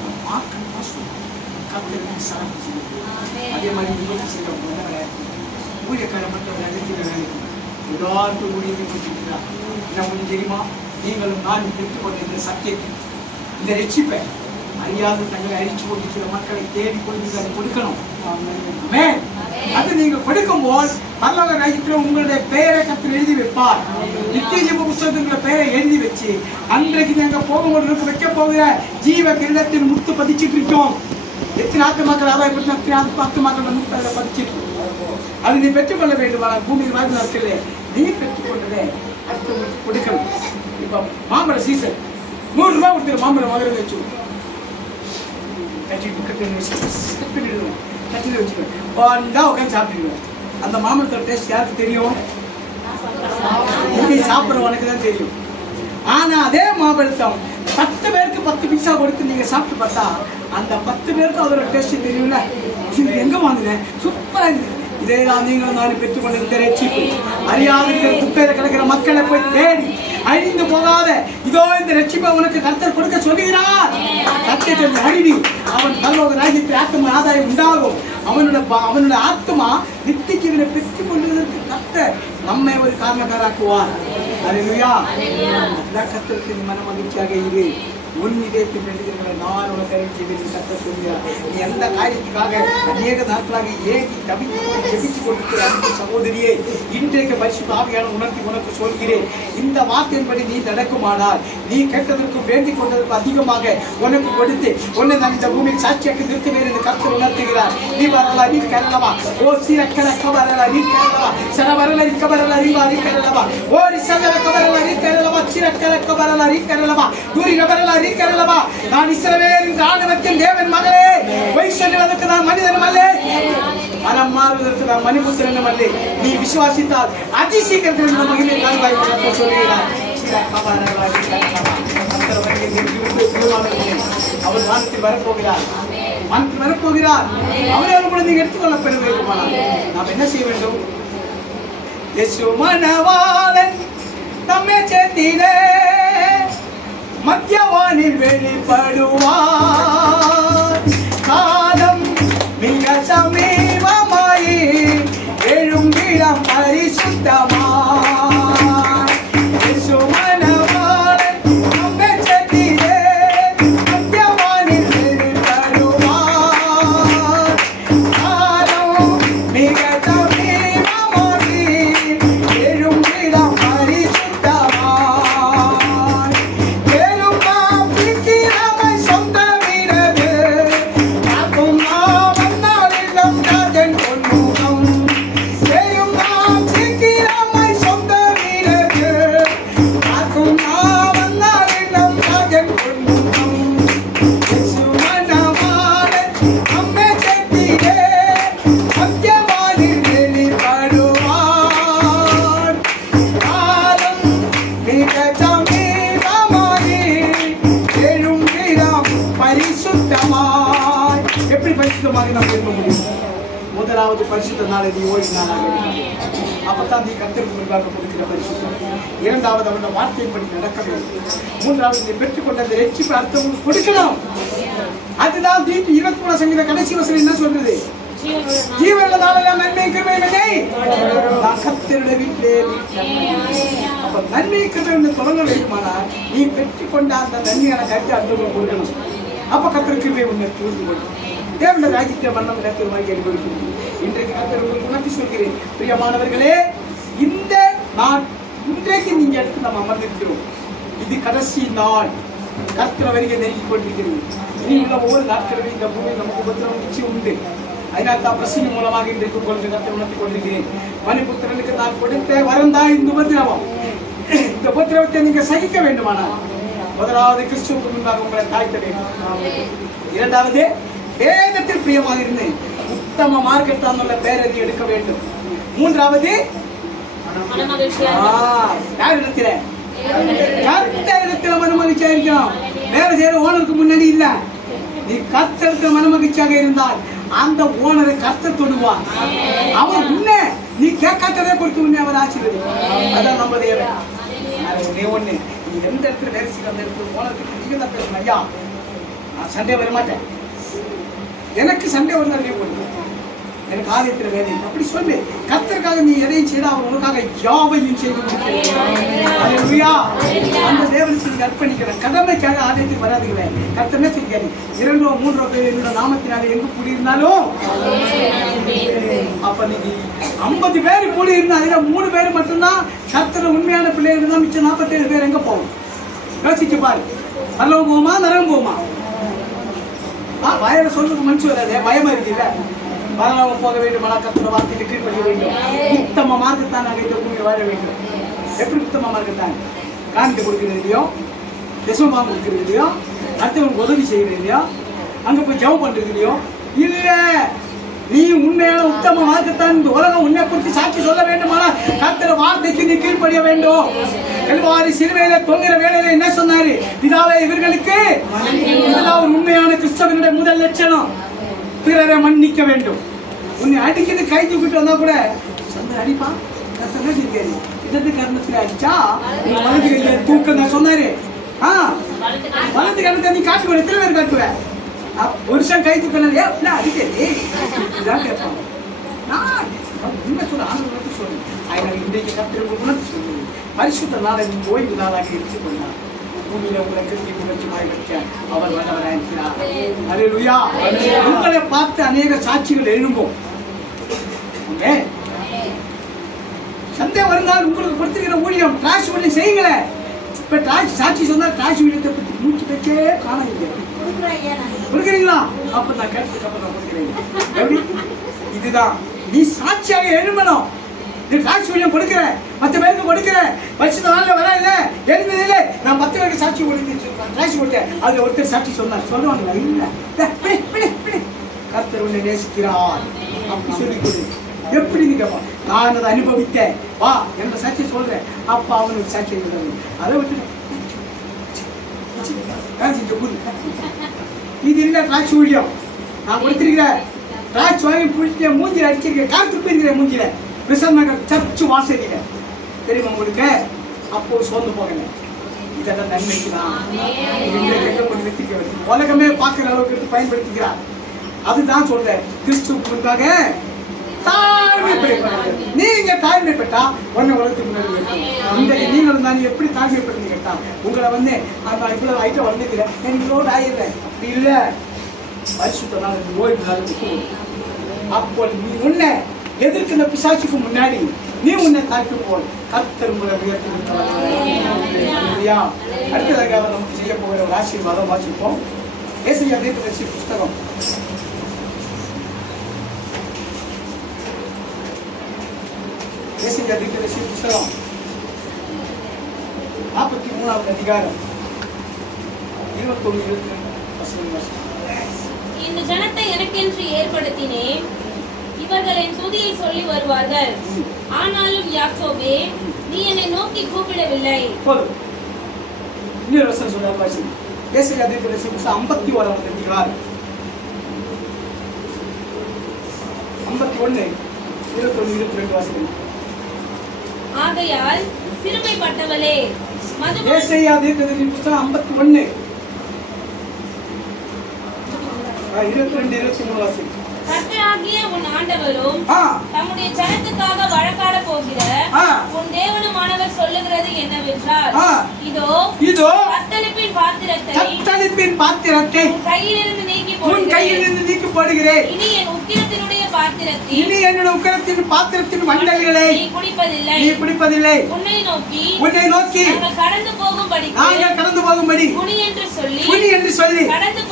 அதே மாதிரி உங்களுக்கு செய்ய ஊழியக்காரர் மட்டும் நினைக்கிறேன். எல்லாருக்கும் ஊழியத்தை கொடுத்துருக்கிறார். என்ன ஒன்று தெரியுமா? நீங்களும் நானும் பெற்றுக்கொண்ட இந்த சத்தியத்தை, இந்த ரட்சிப்பை அறியாத தங்களை அழிச்சு கொண்டிருக்கிற மக்களை தேடி போய் நீங்க அதை கொடுக்கணும். அது நீங்க கொடுக்கும் போது பரலோக ராஜ்யத்தில் உங்களுடைய பெயரை கர்த்தர் எழுதி வைப்பார். நித்திய ஜீவ புஸ்தகத்துல பெயரை எழுதி வச்சு அன்றைக்கு நீங்க போகும்போது வைக்க போகிற ஜீவ கிரீடத்தின் முத்து பதிச்சுட்டு இருக்கோம். எத்தனை ஆத்துமாக்கள் ஆதாயப்பட்டு அத்தனை ஆத்துமாக்கள் முத்து பதிச்சுட்டு இருக்கோம். அது நீ பெற்றுக்கொள்ள வேண்டுமா? பூமியில் வாழ்ந்த நாட்களே நீ பெற்றுக்கொண்டதே அடுத்தவங்களுக்கு கொடுக்கணும். இப்ப மாம்பழ சீசன், 100 ரூபாய் கொடுத்துரு மாம்பழம் வாங்குறது வச்சு உட்காந்து சாப்பிடுவேன். அந்த மாம்பழத்தோட டேஸ்ட் யாருக்கு தெரியும்? சாப்பிட்றவனுக்கு தான் தெரியும். ஆனா அதே மாம்பழத்தம் 10 பேருக்கு 10 பீஸா கொடுத்து நீங்க சாப்பிட்டு பார்த்தா அந்த 10 பேருக்கு அதோட டேஸ்ட் தெரியும்ல. எங்க வாங்குறேன், சூப்பரா இருக்கு. இதேதான் நீங்கள் நானும் பெற்றுக்கொண்ட இந்த ரட்சிப்பு. அறியாத குப்பையில கிடக்கிற மக்களை போய் தேடி அழிந்து போகாத இதோ இந்த ரட்சிப்பை உனக்கு கர்த்தர் கொடுக்க சொல்லுகிறார். கர்த்தர் அழிடி அவன் பரலோக ராஜ்யத்தில் ஆத்ம ஆதாயம் உண்டாகும். அவனோட ஆத்மா நித்திக்கு இவனை பெற்றுக் கொள்வதற்கு கர்த்தர் நம்மை ஒரு காரணக்காராக்குவார். அல்லேலூயா. கர்த்தருக்கு மன மகிழ்ச்சியாக இரு. உன் இதயத்தின் வேண்டுதல்களை நான் உனக்கு அறிவித்து கர்த்தர் சொல்கிறார். நீ எந்த காரியத்துக்காக அநேக நாட்களாக ஏகி ஜெபித்துக் கொண்டிருக்கிற அன்பு சகோதரியே, இன்றைக்கு பரிசுத்த ஆவியானவர் உனக்கு சொல்கிறேன். இந்த வார்த்தையின்படி நீ நடக்குமானால் நீ கேட்டதற்கு வேண்டிக் கொண்டதற்கு அதிகமாக உனக்கு கொடுத்து உன்னை நான் இந்த பூமியில் சாட்சியாக்க நிறுத்துவேன் என்று கர்த்தர் உணர்த்துகிறார். நீ வரலா, நீ கரலவா, ஓ சிறக்க வரலா, நீ கரலவா, சர வரல இருக்க வரலா, நீ கரலவா, ஓ சரக்க வரலா, நீ கரலவா, சிறக்க வரலா, நீ கரலவா, தூரி வரலா, நீ கரலவா. நான் இஸ்ரவேலின் ராணுவத்தின் தேவன் மகளே, பொய் சொல்லுவதற்கு நான் மனிதனும் அல்ல, மனம் மாறுவதற்கு நான் மணிபுத்திரனும் அல்ல. நீ விசுவாசித்தால் அதி சீக்கிரத்தில் மகிமை காண்பாய் என்று சொல்கிறார். அவர் வானத்தில் வரப்போகிறார், வானத்தில் வரப்போகிறார். அவரோடு கூட நீங்க எடுத்துக்கொள்ள பெறுவீர்கள். நாம் என்ன செய்ய வேண்டும்? இயேசு மணவாளன் நம்மை சேர்த்திடே மத்தியவானில் வெளிப்படுவார். காலம் மிக சமீபமாயி எழும் இடம் பரிசுத்தமா. நிச்சயமாக நாம் விரும்ப முடியும். முதலாவது பரிசுத்த நாளை நீ ஓய்வு நாளாக அப்பதான் நீ கர்த்தருக்கு முன்பாக கொடுக்கிற பரிசுத்தம். இரண்டாவது அவருடைய வார்த்தையின்படி நடக்க வேண்டும். மூன்றாவது நீ பெற்றுக்கொண்ட அந்த ரட்சிப்பு அர்த்தம் கொடுக்கணும். அதுதான் தீட்டு 23 சங்கீத கடைசி வசனம் என்ன சொல்றது? ஜீவனுள்ள நாளெல்லாம் நன்மை கிருபை நான் கர்த்தருடைய வீட்டிலே. அப்ப நன்மை கிருபை தொடங்க வேண்டுமானால் நீ பெற்றுக்கொண்ட அந்த நன்மையான கருத்தை அர்த்தம் கொடுக்கணும். அப்ப கர்த்தர் கிருபை உன்னை தூர்ந்து கொள்ளும். தேவனுடைய ராஜ்யத்தை மன்னம் இடத்திலுமாய் அனுபவிக்கும். இன்றைக்கு கர்த்தர் உங்களுக்கு உணர்த்தி சொல்கிறேன் பிரியமானவர்களே, இந்த நாள் இன்றைக்கு நீங்க எடுத்து நம்ம அமர்ந்திருக்கிறோம். இது கடைசி நாள். கர்த்தர் வருகை நெருங்கிக் கொண்டிருக்கிறது. இனி உள்ள ஒவ்வொரு நாட்களிலும் இந்த பூமி நமக்கு உபத்திரவம் நிச்சயம் உண்டு. அதனால் தான் பிரசங்க மூலமாக இன்றைக்கு கொஞ்சம் கர்த்தர் உணர்த்தி கொண்டிருக்கிறேன். மணிபுத்திரனுக்கு நான் கொடுத்த வரம் தான் இந்த உபத்திரவம். இந்த உபத்திரவத்தை நீங்க சகிக்க வேண்டுமானால் முதலாவது கிறிஸ்துவுக்கு முன்பாக உங்களை தாழ்த்த வேண்டும். இரண்டாவது வேதத்தில் பிரியமாக இருந்து உத்தம மார்க்கத்தான் உள்ள பேரதி எடுக்க வேண்டும். மூன்றாவது யாரிடத்தில கர்த்தரிடத்தில மனமகிழ்ச்சியா இருக்கணும். வேலை செய்யற ஓனருக்கு முன்னாடி இல்ல. நீ கர்த்தருக்கு மனமகிழ்ச்சியாக இருந்தால் அந்த ஓனரை கர்த்தர் தொடுவார். அவர் உன்னை நீ கேட்காததே கொடுத்து உன்னை அவர் ஆசீர்வதிப்பார். அதான் நம்ம தேவை. ஒண்ணு நீ எந்த இடத்துல வேலை செய்ய அந்த இடத்துல ஓனருக்கு நீங்க தான் பேசணும். ஐயா நான் சண்டே வர மாட்டேன், எனக்கு சண்டே ஒரு நாள் லீவ் கொடுக்கும், எனக்கு ஆலயத்தில் வேலை அப்படி சொல்லு. கர்த்தருக்காக நீ எதையும் செய்தா அவர் உனக்காக யாவையும் செய்து கொடுக்கிறார். அந்த தேவனுக்கு நீங்க அர்ப்பணிக்கிற கடமைக்காக ஆலயத்துக்கு வராதுங்களே. கர்த்தர் என்ன செய்ய 2 3 பேர் என்னோட நாமத்தினால எங்க கூடி இருந்தாலும் அப்ப நீங்க 50 பேர் கூடி இருந்தா அதுல 3 பேர் மட்டும்தான் கர்த்தர் உண்மையான பிள்ளைகள் தான். மிச்சம் 47 பேர் எங்க போகும்? யோசிச்சு பாரு. நல்லவங்க போகுமா நரகம் போகுமா? வயல சொல்றதுக்கு மனசு வராது, பயமா இருக்குல்ல. வரலாம போக வேண்டும், கர்த்தருடைய வார்த்தைக்கு கீழ்ப்படிய வேண்டும். உத்தம மார்க்கத்தான் நாங்கள் இந்த பூமியை வாழ வேண்டும். எப்படி உத்தம மார்க்கத்தான்? காணிக்க கொடுக்கிறதுலையோ, தசமபாகம் கொடுக்கிறதுலையோ, அடுத்தவங்களுக்கு உதவி செய்யறதுலையோ, அங்க போய் ஜெபம் பண்றதுலையோ இல்ல. நீ உண்மையான உத்தம மார்க்கத்தான் இந்த உலகம் உன்னை குறித்து சாட்சி சொல்ல வேண்டுமானால் கர்த்தருடைய வார்த்தைக்கு நீ கீழ்ப்படிய வேண்டும். கல்வாரி சிலுவையில தொங்குற வேளையில என்ன சொன்னாரு? பிதாவே இவர்களுக்கு ஒரு உண்மையான கிறிஸ்தவனுடைய முதல் லட்சணம் பிறரை மன்னிக்க வேண்டும். உன்னை அடிக்கிறது கை தூக்கிட்டு வந்தா கூட சொந்த அடிப்பா இடது கரணத்துல அடிச்சா வலது கையில தூக்க சொன்னாரு. வலது கரணத்தை நீ காட்டுவேன். எத்தனை பேர் காட்டுவேன்? வருஷம் கை தூக்கல அடிக்கிறது இதான் கேட்பாங்க. நான் உண்மை சொல்ல ஆண்டு சொல்றேன். அதனால இன்றைக்கு கர்த்தருக்கு உணர்த்தி சொல்லுங்க. பரிசுத்த நாளை நீ ஓய்வு நாளாக எடுத்துக்கொண்டார். பூமியில உங்களை கிருத்தி புகழ்ச்சிமாய் வைக்க அவர் வல்லவராயிருக்கிறார். அல்லேலூயா. உங்களை பார்த்து அநேக சாட்சிகள் எழும்பும். சந்தே வருந்தால் உங்களுக்கு கொடுத்திருக்கிற ஊழியம் டிராஷ் ஊழியம் செய்யுங்களேன். இப்ப டிராஷ் சாட்சி சொன்னா டிராஷ் ஊழியத்தை பத்தி மூச்சு பேச்சே காண கொடுக்குறீங்களா? அப்ப நான் கேட்டதுக்கு அப்புறம் நான் கொடுக்குறேன். எப்படி? இதுதான் நீ சாட்சியாக எழும்பணும். நீ டிராஷ் ஊழியம் கொடுக்கிற, மற்ற பேருக்கு கொடுக்கிற, பரிசுத்த நாள்ல வர இல்ல எழுந்ததில்ல. நான் 10 பேருக்கு சாட்சி கொடுத்து டிராஷ் கொடுத்தேன். அதுல ஒருத்தர் சாட்சி சொன்னார். சொல்லுவாங்க இல்ல கர்த்தர் உன்னை நேசிக்கிறார் அப்படி சொல்லிக் கொடு. எப்படி நீ கேட்பான்? நான் அதை அனுபவித்தேன், வா என்ற சாட்சி சொல்றேன். அப்ப அவனுக்கு சாட்சி அதை விட்டு இது இல்ல டிராக்ஸ் ஊழியம். நான் கொடுத்திருக்கிறேன் டிராக்ஸ் வாங்கி பிடிச்ச மூஞ்சில அடிச்சிருக்கேன், கார் துப்பிருக்கிறேன் மூஞ்சில விசன் நகர் சர்ச்சு வாசலில. தெரியுமா உங்களுக்கு? அப்போ சோர்ந்து போகல. இதெல்லாம் நன்மைக்கு தான். உலகமே பார்க்கிற அளவுக்கு எடுத்து பயன்படுத்திக்கிறார். அதுதான் சொல்றேன். கிறிஸ்துவுக்கு முன்பாக நீங்க தாழ்மைப்பட்டா உடனே உலகத்துக்கு முன்னாடி இன்றைக்கு நீங்களும் நான் எப்படி தாழ்மைப்படுத்தி கேட்டா உங்களை வந்து அந்த இவ்வளவு ஐட்டம் வந்துக்கல எங்களோடு ஆயிடுறேன். அப்படி இல்ல. பரிசுத்த நாள் ஓய்வு நாளுக்கு அப்போ நீ உன்னை எதிர்க்கிற பிசாசுக்கு முன்னாடி நீ உன்னை தாழ்த்து போல் கர்த்தர் உங்களை உயர்த்தி. அடுத்ததாக அவர் நமக்கு செய்ய போகிற ஒரு ஆசீர்வாதம் வாசிப்போம். ஏசாயா தீர்க்கதரிசி புஸ்தகம் 43வது அதிகாரம் 21-22 இந்த ஜனத்தை எனக்கென்று ஏற்படுத்தினேன், இவர்கள் என் துதியை சொல்லி வருவார்கள். ஆனாலும் யாக்கோபே, நீ என்னை நோக்கி கூப்பிடவில்லை. இன்னொரு வசனம் சொல்றாரு. ஏசாயா தீர்க்கதரிசி புஸ்தகம் 51வது அதிகாரம் 51, 21, 22 வாசிக்கணும். ஆகையால் சிறுமைப்பட்டவளே ஏசாயா தீர்க்கதரிசியின் புத்தகம் 51, 22, 23 வாசிக்கணும். கர்த்தராகிய உன் ஆண்டவரும் ஆ தம்முடைய ஜனத்துக்காக வழக்காட போகிற உன் தேவனுமானவர் சொல்லுகிறது என்னவென்றால், இதோ தத்தளிப்பின் பாத்திரத்தை உன் கையிலிருந்து நீக்கி போடுகிறேன். இனி என் உக்கிரத்தினுடைய பாத்திரத்தின் மண்டல்களை நீ குடிப்பதில்லை. உன்னை நோக்கி நாங்கள் கடந்து போகும்படி குனி என்று சொல்லி கடந்து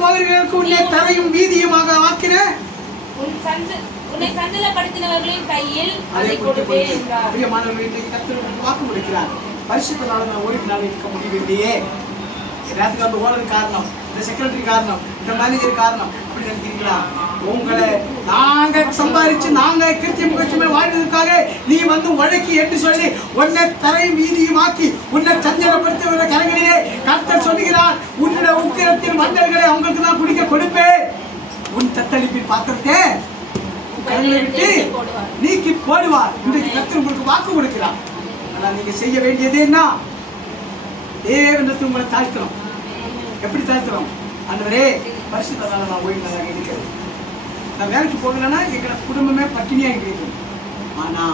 போகிறவர்களுக்கு உன்னை தரையும் வீதியுமாக ஆக்கின உன்னை சஞ்சலப்படுத்தினவர்களின் கையில் அதை கொடுப்பேன் என்றார். பிரியமானவர்களே, கர்த்தர் வாக்கு கொடுக்கிறார். பரிசுத்த நாள் ஓய்வு நாள் இருக்க முடியவில்லையே. எல்லாத்துக்கும் அந்த ஓனர் காரணம், இந்த செக்ரட்டரி காரணம், இந்த மேனேஜர் காரணம் அப்படி நினைக்கிறீங்களா? உங்களை நாங்க சம்பாதிச்சு நாங்க கிருத்தியம் முகச்சுமே வாழ்வதற்காக நீ வந்து உழைக்கி என்று சொல்லி உன்னை தரையும் வீதியும் ஆக்கி உன்னை சஞ்சலப்படுத்த கரங்களிலே கர்த்தர் சொல்லுகிறார், உன்னுடைய உக்கிரத்தின் மண்டல்களை அவங்களுக்கு நான் குடிக்க கொடுப்பேன். உன் தத்தளிப்பின் பாத்திரத்தை கரங்களை விட்டு நீக்கி போடுவார். இன்றைக்கு கர்த்தர் உங்களுக்கு வாக்கு கொடுக்கிறார். ஆனா நீங்க செய்ய வேண்டியது என்ன? தேவனிடத்தில் உங்களை தாழ்த்தணும். எப்படி தாழ்த்தணும்? ஆண்டவரே, பரிசுத்த நாளை நான் ஓய்வு நாளாக இருக்கிறேன். நான் வேலைக்கு போகலன்னா எங்களை குடும்பமே பட்டினியா இருக்கிறது. ஆனா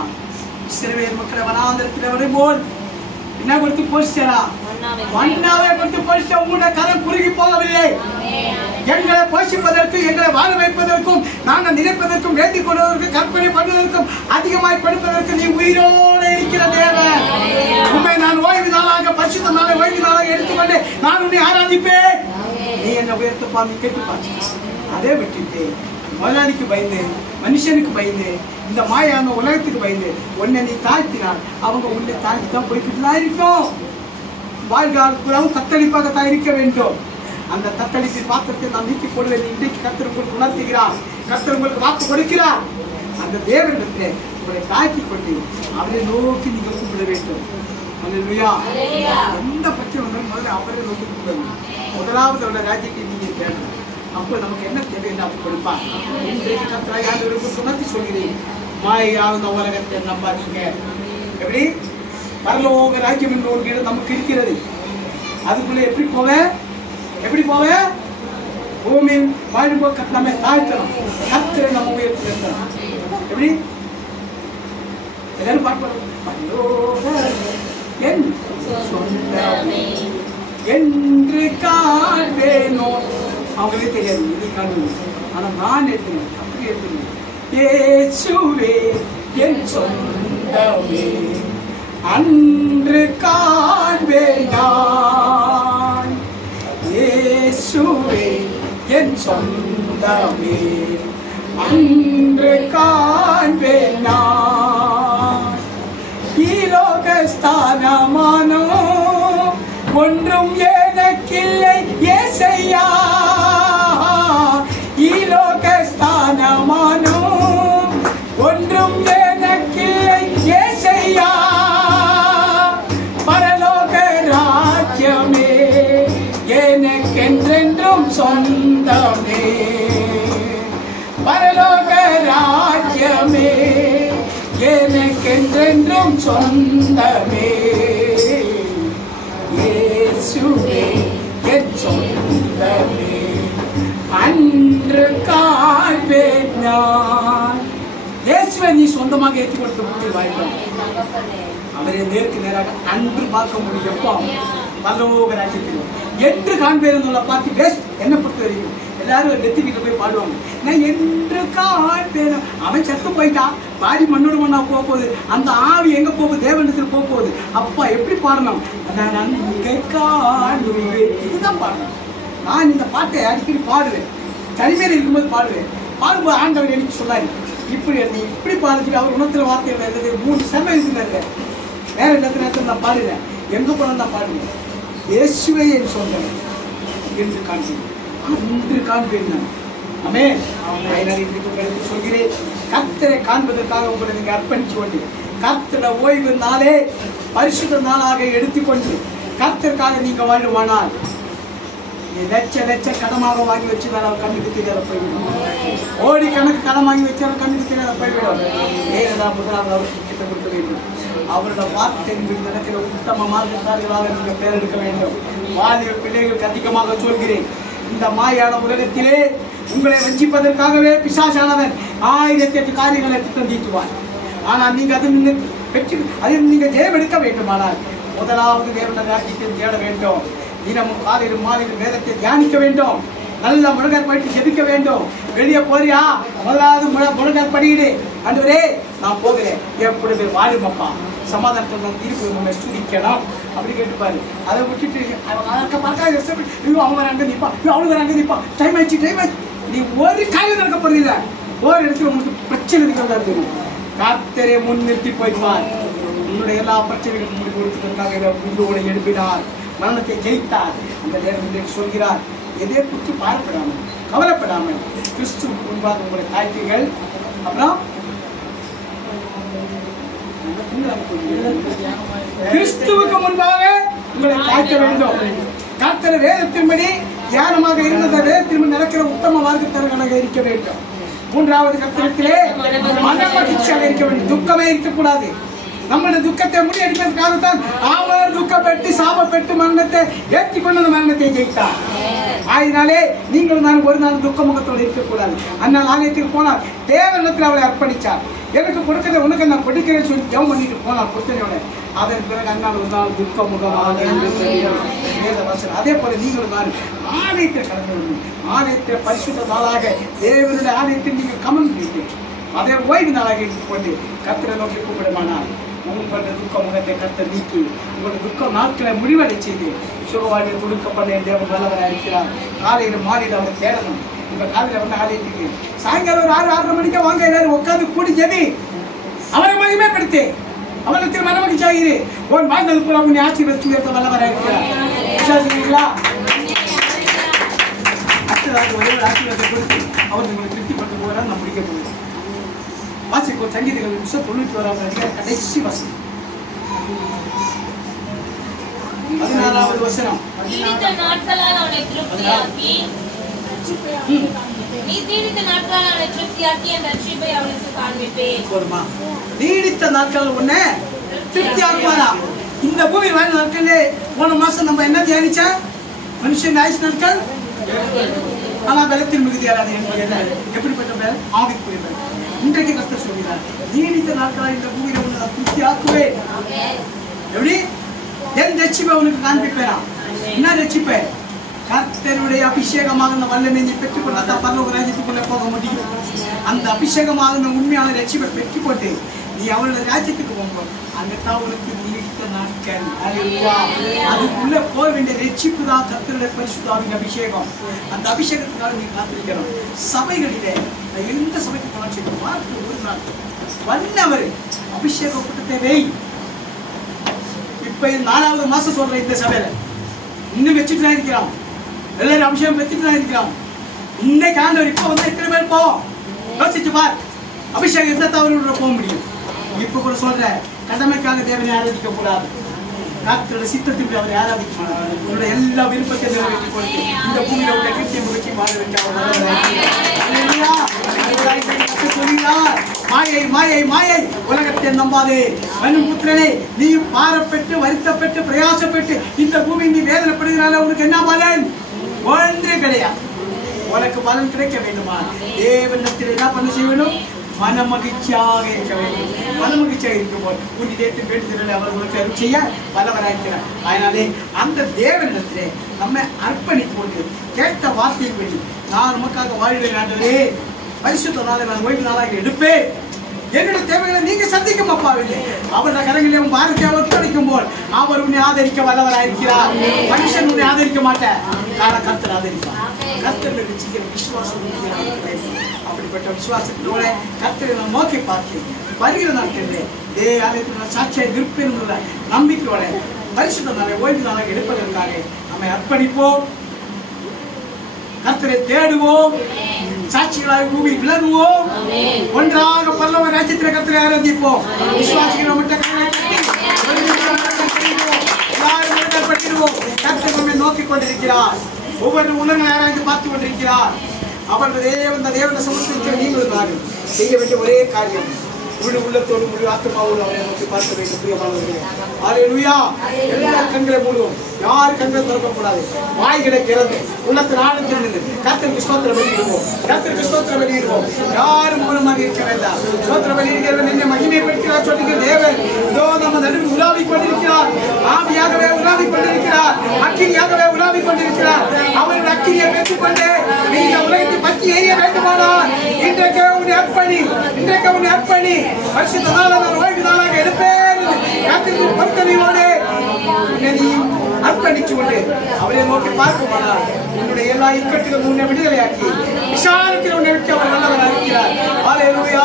இஸ்ரவேல் மக்களை வனாந்திரத்தில் வரும்போது என்ன கொடுத்து போஷிச்சாரா? மன்னாவை கொடுத்து போஷிச்ச உங்களுடைய கரம் குறுகி போகவில்லை. எங்களை போஷிப்பதற்கு, எங்களை வாழ வைப்பதற்கும், நாங்கள் நினைப்பதற்கும், வேண்டிக் கொள்வதற்கு, கற்பனை பண்ணுவதற்கும், அதிகமாய் கொடுப்பதற்கு நீ உயிரோடு இருக்கிற தேவன். உண்மை நான் ஓய்வு நாளாக, பரிசுத்த நாளை ஓய்வு நாளாக எடுத்துக்கொண்டு நான் உன்னை ஆராதிப்பேன். நீ என்ன உயர்த்துப்பா, நீ கேட்டுப்பா. அதே விட்டுட்டு முதலாளிக்கு பயந்து, மனுஷனுக்கு பயந்து, இந்த மாயான உலகத்துக்கு பயந்து உன்னை நீ தாழ்த்தினார், அவங்க உன்னை தாழ்த்தி தான் போய்கிட்டு தான் இருக்கும். வாழ்காலப்புறம் தத்தளிப்பாகத்தான் இருக்க வேண்டும். அந்த தத்தளிப்பின் பாத்திரத்தை நான் நீக்கி போடுவேன். இன்றைக்கு கர்த்தர் உங்களுக்கு உணர்த்துகிறார். கர்த்தர் உங்களுக்கு வாக்கு கொடுக்கிறார். அந்த தேவனிடத்திலே உங்களை தாழ்த்தி கொண்டு அவரை நோக்கி நீங்க கூப்பிட வேண்டும். அல்லேலூயா. எந்த பிரச்சனை வந்தாலும் முதல்ல அவரை நோக்கி கூப்பிடணும். முதலாவது அவருடைய ராஜ்யத்தை நீங்க தேடணும். அப்போ நமக்கு என்ன தேவை என்று அவர் கொடுப்பார். இன்றைக்கு கர்த்தராகிய ஆண்டவருக்கு உணர்த்தி சொல்கிறேன், மாயாவுந்த உலகத்தை நம்பாதீங்க. எப்படி? பரலோக ராஜ்யம் என்ற ஒரு இடம் நமக்கு இருக்கிறது. அதுக்குள்ள எப்படி போவ? பூமியில் வாழும்போது நம்ம தாழ்த்தணும். கர்த்தரை நம்ம உயர்த்தி நிறுத்தணும். எப்படி? எல்லாரும் பார்க்கணும். என் சொந்தமே என்று காண்பேனோ. அவங்களே தெரியாது இது காணுங்க. ஆனா நான் எடுத்துனேன், அப்படி எடுத்துனேன். இயேசுவே என் சொந்தமே அன்று காண்பேன் நான். இயேசுவே என் சொந்தமே அன்று காண்பேன் நான். ஈலோகஸ்தானமானோ ஒன்றும் எனக்கில்லை ஏசையா. ஈலோகஸ்தானமானோ ஒன்றும் எனக்கில்லை ஏசையா. பரலோக ராஜ்யமே எனக்கென்றென்றும் சொந்தமே. பரலோக ராஜ்யமே எனக்கென்றென்றும் சொந்தமே. இயேசுவே என் சொந்தமே அன்று காண்பேன் நான். இயேசுவை நீ சொந்தமாக ஏற்றி கொடுத்த வாய்ப்பு அவரை நேருக்கு நேராக அன்று பார்க்க முடியும். எப்போ? பரலோக ராஜ்யத்தில் என்று காண்பேன் பார்த்து பெஸ்ட். என்ன பொறுத்த வரைக்கும் எல்லாரும் டெத்து வீட்டில் போய் பாடுவாங்க, நான் என்று காண்பேன். அவன் செத்து போயிட்டான், பாடி மண்ணோடு மண்ணா போக போகுது. அந்த ஆவி எங்க போகுது? தேவனிடத்தில் போக போகுது. அப்பா எப்படி பாடணும்? நான் அங்கே காணுவேன். இதுதான் பாடணும். நான் இந்த பாட்டை அடிக்கடி பாடுவேன். தனிமையில் இருக்கும்போது பாடுவேன். பாடும்போது ஆண்டவர் எனக்கு சொல்லாரு, இப்படி நீ இப்படி பாடுறதுக்கு அவர் உணர்த்துற வார்த்தை 3 செம இருக்குங்க. வேற இடத்துல நான் பாடுறேன், எங்க போனா தான் பாடுவேன். இயேசுவே என் சொந்தமே என்று காண்பேன், அன்று காண்பேன் நான். ஆமென். இன்றைக்கு சொல்கிறேன், கர்த்தரை காண்பதற்காக உங்களை நீங்க அர்ப்பணிச்சு கொண்டு கர்த்தரை ஓய்வு நாளே பரிசுத்த நாளாக எடுத்துக்கொண்டு கர்த்தருக்காக நீங்க வாழ்வானால் நீ லட்ச கடமாக வாங்கி வச்சுதான் கண்ணுக்கு தெரியாத போய்விடும். கோடி கணக்கு கடன் வாங்கி வச்சாலும் கண்ணுக்கு தெரியாத போய்விடும். ஏனடா முதலாவது அவருக்கு கிட்ட கொடுக்க வேண்டும். அவரோட வார்த்தை நடக்கிற உத்தம மார்க்கத்தார்களாக நீங்கள் பேர் எடுக்க வேண்டும். வாலிப பிள்ளைகளுக்கு அதிகமாக சொல்கிறேன், இந்த மாயான உலகத்திலே உங்களை வஞ்சிப்பதற்காகவே பிசாசானவன் 1008 காரியங்களை திட்டம் தீட்டுவான். ஆனால் நீங்க அதில் நீங்க ஜெயம் எடுக்க வேண்டுமானால் முதலாவது தேவனுடைய ராஜ்யத்தை தேட வேண்டும். தினமும் காலையிலும் மாலையிலும் வேதத்தை தியானிக்க வேண்டும். நல்ல முழங்கர் படித்து ஜெபிக்க வேண்டும். வெளியே போறியா, முதலாவது முழங்கர் படியிடு. ஆண்டவரே நான் போகிறேன், எப்படி வாழுமப்பா, சமாதானத்தை தீர்ப்பு நம்ம ஸ்துதிக்கணும் அப்படி கேட்டுப்பாரு. அதை விட்டுட்டு அவங்க அங்கே நிற்பா, அவனுக்கு அங்கே நிற்பா, டைம் ஆயிடுச்சு. நீ ஒரு காரியம் நடக்க போறதில்ல. ஒரு இடத்துல உங்களுக்கு பிரச்சனை இருக்கிறதா தெரியும். கர்த்தரை முன்னிறுத்தி போய்ப்பார். உன்னுடைய எல்லா பிரச்சனைகளுக்கும் முடிவு கொடுத்ததற்காக உங்களோட எழுப்பினார், மரணத்தை ஜெயித்தார். அந்த நேரம் சொல்கிறார், எதை குறித்து பாடுபடாமல் கவலைப்படாமல் கிறிஸ்துவுக்கு முன்பாக உங்களை தாய்த்தீர்கள். அப்புறம் கிறிஸ்துவுக்கு முன்பாக உங்களை தாய்க்க வேண்டும். கர்த்தர் வேதத்தின்படி தியானமாக இருந்த வேதத்தின்படி நடக்கிற உத்தம மார்க்கத்தர்களாக இருக்க வேண்டும். மூன்றாவது கர்த்தரத்திலே மன மகிழ்ச்சியாக இருக்க வேண்டும். துக்கமே இருக்கக்கூடாது. நம்முடைய துக்கத்தை முறியடிப்பதற்காகத்தான் அவர் துக்கப்பட்டு சாபப்பட்டு மரணத்தை ஏற்றி கொண்டு அந்த மரணத்தை ஜெயித்தார். ஆயினாலே நீங்கள் நான் ஒரு நாள் துக்க முகத்தோடு இருக்கக்கூடாது. அண்ணன் ஆலயத்துக்கு போனார், தேவனிடத்தில் அவளை அர்ப்பணித்தார். எனக்கு கொடுக்கறத உனக்கு நான் கொடுக்கிறேன்னு சொல்லி ஜெபம் பண்ணிட்டு போனார் பிரச்சனையோட. அதன் பிறகு அண்ணன் ஒரு நாள் துக்க முகமாக அதே போல நீங்களும் நான் ஆலயத்தில் கடந்து வேண்டும். ஆலயத்தில் பரிசுத்த நாளாக தேவனுடைய ஆலயத்தில் நீங்கள் கமன் பண்ணீங்க. அதே ஓய்வு நாளாக எடுத்துக்கொண்டு கர்த்தரை நோக்கி கூப்பிடுமானால் உங்களுடைய துக்க முகத்தை கர்த்தர் நீக்கி உங்களுடைய துக்க நாட்களை முடிவடை செய்து சுகவாழ்வை கொடுக்கப்பட தேவன் நல்லவராக இருக்கிறார். காலையில் மாறிட அவரை தேடணும். இப்ப காலையில் வந்து ஆலயத்துக்கு சாயங்காலம் ஒரு 6-6:30 மணிக்கு வாங்க, எல்லாரும் உட்காந்து கூடி ஜெபி, அவரை மகிமைப்படுத்தி அவலத்தில் மனமகிழ்ச்சியாகிரு. உன் வாழ்ந்தது பூரா உன்னை ஆசீர்வதித்து வல்லவராக இருக்கிறார். விசுவாசிக்கிறீங்களா? அடுத்ததாக ஒரே ஒரு ஆசீர்வாதத்தை கொடுத்து அவர் உங்களை திருப்தி பண்ணி போகிறார். நான் முடிக்க போகிறேன். வாசிப்போம் சங்கீதங்கள் 91 அதிகாரம் கடைசி வசனம் 16வது வசனம். நீடித்த நாட்களால் அவனை திருப்தியாக்கி என் ரட்சிப்பை அவனுக்கு காண்பிப்பேன். போதுமா? நீடித்த நாட்கள் உன்னை திருப்தியாக்குவாரா? இந்த பூமி வாழ்ந்த நாட்களே போன மாசம் நம்ம என்ன தியானிச்சா? மனுஷன் ஆயுஷ் நாட்கள் ஆனா பலத்தில் மிகுதியாராது என்பது என்ன? எப்படிப்பட்ட பேர்? ஆவிக்குரிய. இன்றைக்கு கர்த்தர் சொல்கிறார், நீடித்த நாட்களாக இந்த பூமியில உன்னை திருப்தியாக்குவேன். எப்படி? என் ரட்சிப்பை உனக்கு காண்பிப்பேனா? என்ன ரட்சிப்பை? கர்த்தருடைய அபிஷேகமாக இந்த வல்லமை நீ பெற்றுக்கொண்டு பரலோக ராஜ்யத்துக்குள்ளே போக முடியும். அந்த அபிஷேகமாக இந்த உண்மையான ரட்சிப்பை பெற்று போட்டு நீ அவருடைய ராஜ்யத்துக்கு போகும்போது அங்கத்தான் உனக்கு நீடித்த நாட்கள். அதுக்குள்ள போக வேண்டிய ரட்சிப்பு தான் கர்த்தருடைய பரிசுத்தாவின் அபிஷேகம். அந்த அபிஷேகத்துக்காக நீ காத்திருக்கணும். சபைகளிலே எந்த சபைக்கு போனாலும் வாரத்துக்கு ஒரு நாள் வல்லவர் அபிஷேக கூட்டத்தை வெய். இப்ப 4வது மாசம் சொல்ற இந்த சபையில இன்னும் வச்சுட்டு தான் இருக்கிறோம். எல்லாரும் அபிஷேகம் வச்சுட்டு தான் இருக்கிறோம். இன்னைக்கு ஆண்டவர் இப்ப வந்து எத்தனை பேர் போவோம் யோசிச்சு பார். அபிஷேகம் இருந்தா அவரோட போக முடியும். இப்ப கூட சொல்ற கடமைக்காக தேவனை ஆராதிக்க கூடாது. கர்த்தருடைய சித்தத்திற்கு அவரை ஆராதிக்க மாட்டார். உங்களுடைய எல்லா விருப்பத்தையும் நிறைவேற்றிக் கொடுத்து இந்த பூமியில உள்ள கிருத்திய முயற்சி வாழ வைக்கிறார். மாயை மாயை மாயை உலகத்தை நம்பாதே. மனுபுத்திரனே, நீ பாரப்பட்டு வருத்தப்பட்டு பிரயாசப்பட்டு இந்த பூமி நீ வேதனைப்படுகிறால உனக்கு என்ன பலன்? ஒன்றே கிடையாது. உனக்கு பலன் கிடைக்க வேண்டுமா? தேவனிடத்தில் என்ன பண்ண செய்ய வேண்டும்? மன மகிழ்ச்சியாக இருக்க வேண்டும். மன மகிழ்ச்சியாக இருக்கும்போது உன் தேர்த்து வேண்டுதலை அவர் உனக்கு அருள் செய்ய வல்லவராயிருக்கிறார். அதனாலே அந்த தேவனிடத்திலே நம்ம அர்ப்பணித்து கொண்டு கேட்ட வார்த்தையின்படி நான் நமக்காக வாழ்வேன் ஆண்டவரே, பரிசுத்த நாளை நான் ஓய்வு நாளாக எடுப்பேன். என்னுடைய தேவைகளை நீங்க சந்திக்கும் அப்பாவில்லை. அவருடைய கரங்களிலும் பாரத்தை ஒத்துழைக்கும் போல் அவர் உன்னை ஆதரிக்க வல்லவராயிருக்கிறார். மனுஷன் உன்னை ஆதரிக்க மாட்டேன், காரணம் கர்த்தர் ஆதரிப்பார். கர்த்தர் வச்சுக்கிற விசுவாசம். அப்படிப்பட்ட விசுவாசத்தோட கர்த்தரை நான் நோக்கி பார்க்கிறேன். வருகிற நாட்களிலே ஆலயத்தில் சாட்சியாக இருப்பேன் உள்ள நம்பிக்கையோட பரிசுத்த நாளை ஓய்வு நாளாக எடுப்பதற்காக நம்மை அர்ப்பணிப்போம். கர்த்தரை தேடுவோம். சாட்சிகளாக பூமி விளங்குவோம். ஒன்றாக பரலோக ராஜ்யத்தில் கர்த்தரை ஆராதிப்போம். விசுவாசிகளை மட்டும் கர்த்தர் நம்மை நோக்கிக் கொண்டிருக்கிறார். ஒவ்வொரு உள்ளங்களை யாராவது பார்த்து கொண்டிருக்கிறார். அவர்கள் தேவன சமூகத்தில் நீங்களும் நானும் செய்ய வேண்டிய ஒரே காரியம் முழு உள்ளத்தோடு முழு ஆத்மாவோடு அவரை நோக்கி பார்க்க வேண்டும். பிரியமானவர்களே, அல்லேலூயா. எல்லார் கண்களை மூடுவோம், யார் கண்கள் திறக்கக்கூடாது. வாய்களை திறந்து உள்ளத்தின் ஆழத்தில் நின்று கர்த்தருக்கு ஸ்தோத்திரம் வெளியிடுவோம். கர்த்தருக்கு ஸ்தோத்திரம் வெளியிடுவோம். யாரும் மூலமாக இருக்க வேண்டாம். ஸ்தோத்திரம் வெளியிடுகிறவன் என்னை மகிமைப்படுத்துகிறார் சொல்லுகிற தேவன் இதோ நம்ம நடுவில் உலாவிக் கொண்டிருக்கிறார். ஆவியாகவே உலாவிக் கொண்டிருக்கிறார். அக்கினியாகவே உலாவிக் கொண்டிருக்கிறார். அவருடைய அக்கினியை பெற்றுக்கொண்டு இந்த உலகத்தை பற்றி எரிய வேண்டுமானால் இன்றைக்கு உன்னை அர்ப்பணி, இன்றைக்கு உன்னை அர்ப்பணி. பரிசுத்த நாளாக ஓய்வு நாளாக இருப்பேன் கர்த்தரின் பொறுத்தனையோடு நீ அர்ப்பணிச்சு கொண்டு அவரை நோக்கி பார்க்குமானால் உன்னுடைய எல்லா இக்கட்டுகளும் உன்னை விடுதலையாக்கி விசாலத்தில் உன்னை விட்டு அவர் நல்லவர் இருக்கிறார். அல்லேலூயா.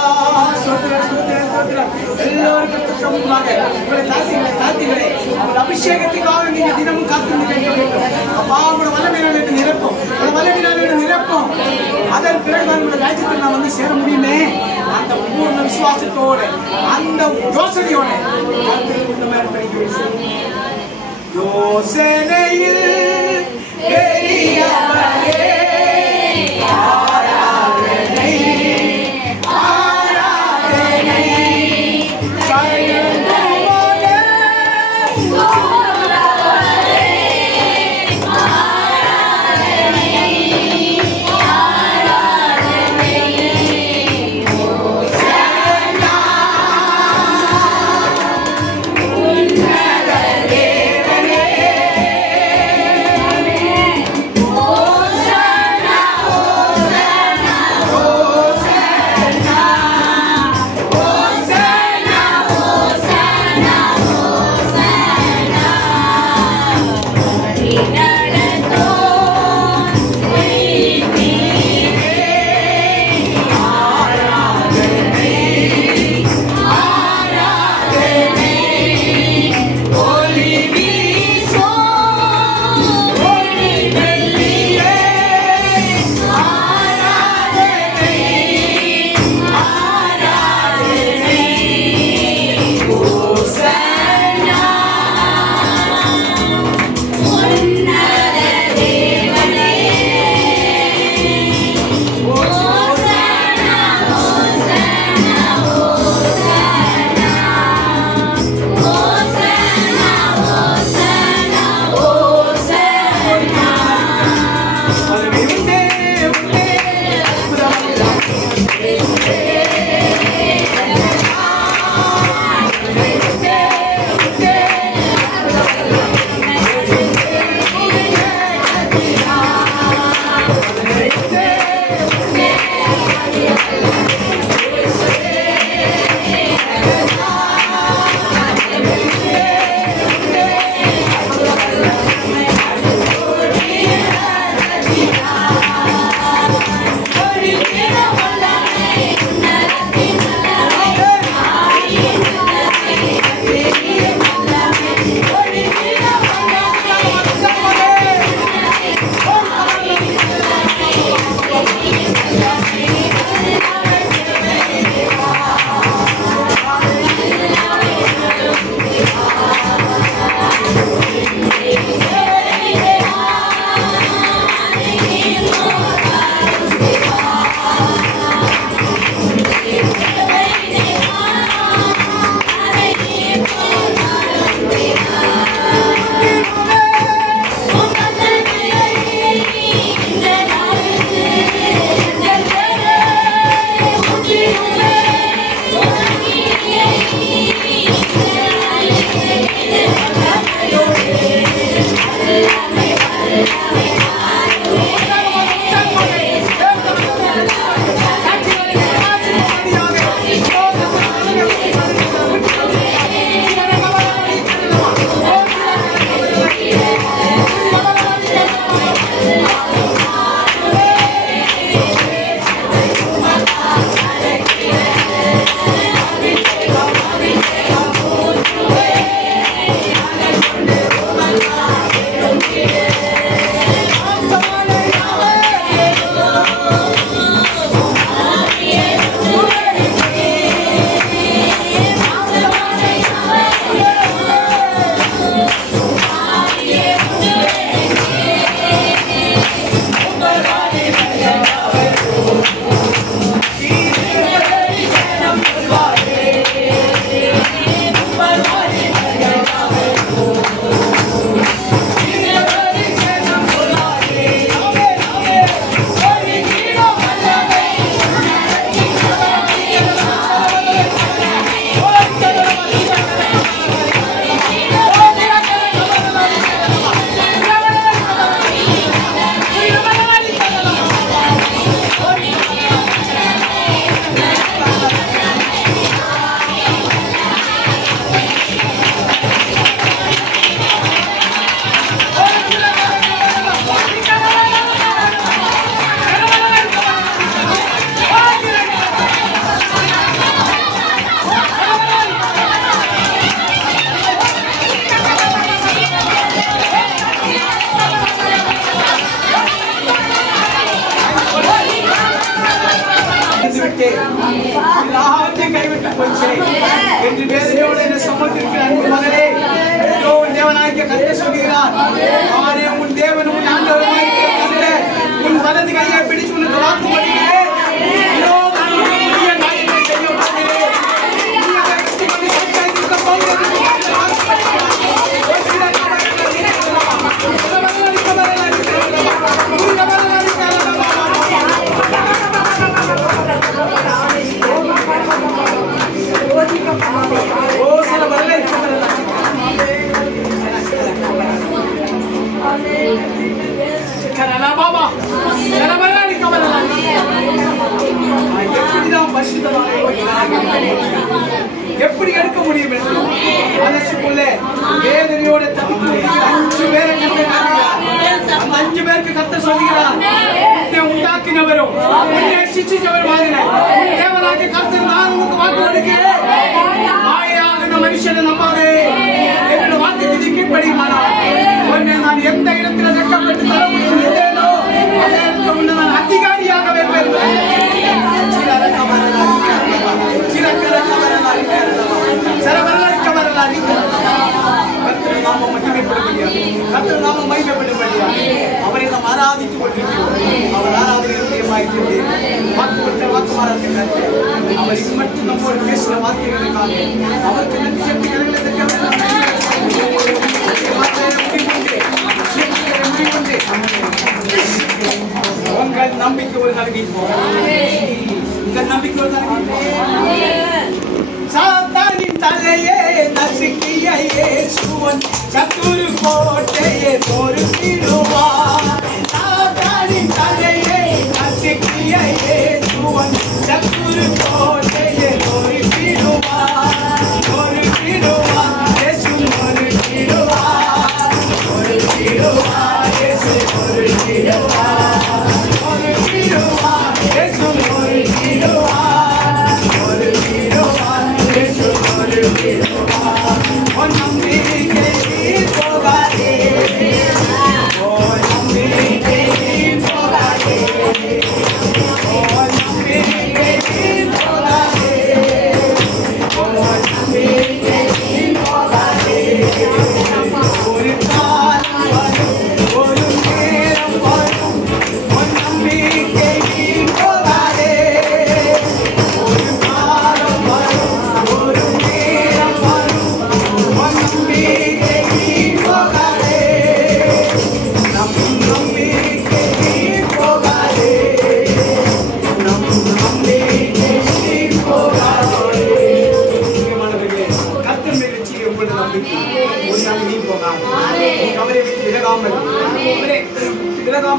ஸ்தோத்திரம், ஸ்தோத்திரம், ஸ்தோத்திரம். எல்லோருக்கும் சமூகமாக உங்களை தாழ்த்திகளே உங்கள் அபிஷேகத்துக்காக நீங்க தினமும் காத்திருந்து கேட்க வேண்டும். அப்பா உங்களோட வல்லமையினால் என்று நிரப்பும், உங்களோட வல்லமையினால் என்று நிரப்பும். அதன் பிறகுதான் உங்களோட ராஜ்யத்தில் நான் வந்து சேர முடியுமே. அந்த பூர்ண விசுவாசத்தோடு அந்த யோசனையோடு யோசனையில் பெரியவரே ஆராதனை ஆராதனை இங்க கர்த்தர் சொல்கிறார், நானே உன் தேவனும் உன் ஆண்டவருமாய் இருக்கிற கர்த்தர். உன் வலது கையை பிடிச்சு உனக்கு வாக்கு கொடுக்கிறேன். இதோ நான் உனக்கு புதிய காரியங்களை செய்ய போகிறேன். நீ அதை கற்றுக்கொண்டு சக்தியாய் இருக்க போகிறேன். எப்படி எடுக்க முடியும் என்று மனசுக்குள்ளே வேதனையோட தவித்து 5 பேரை அந்த 5 பேருக்கு கர்த்தர் சொல்கிறார், உன்னை உண்டாக்கினவரும் உன்னை சிச்சிச்சவரும் தேவனாகிய கர்த்தர் நான் உனக்கு வாக்கு கொடுக்கிறேன். மாயாக மனுஷனை நம்பாதே, என்னோட வார்த்தைக்கு திக்கப்படியுமானால் உன்னை நான் எந்த இடத்துல வெட்கப்பட்டு தர முடியும் அதே இடத்துல உன்னை நான் அதிகாரியாக வைப்பேன். அவரை நாம் ஆராதித்துக் கொண்டிருக்கிறோம். அவர் ஆராதனை வாக்கு கொடுத்த வாக்குமாறாக அவர் இது மட்டும் நம்மோடு பேசுகிற வார்த்தைகளுக்காக அவருக்கு நன்றி செலுத்தி உங்கள் நம்பிக்கை ஒரு கல்வி உங்கள் நம்பிக்கை ஒரு கல்வி சாத்தானின் தலையே நசுக்கிய இயேசுவன் சத்துரு கோட்டையை பொறுத்திடுவார். சாத்தானின் தலையே நசுக்கிய இயேசுவன் சத்துரு கோட்டையை பொறுத்திடுவார். பொறுத்திடுவார் இயேசு பொறுத்திடுவார். பொறுத்திடுவார் இயேசு பொறுத்திடுவார். பொறுத்திடுவார் இயேசு பொறுத்திடுவார்.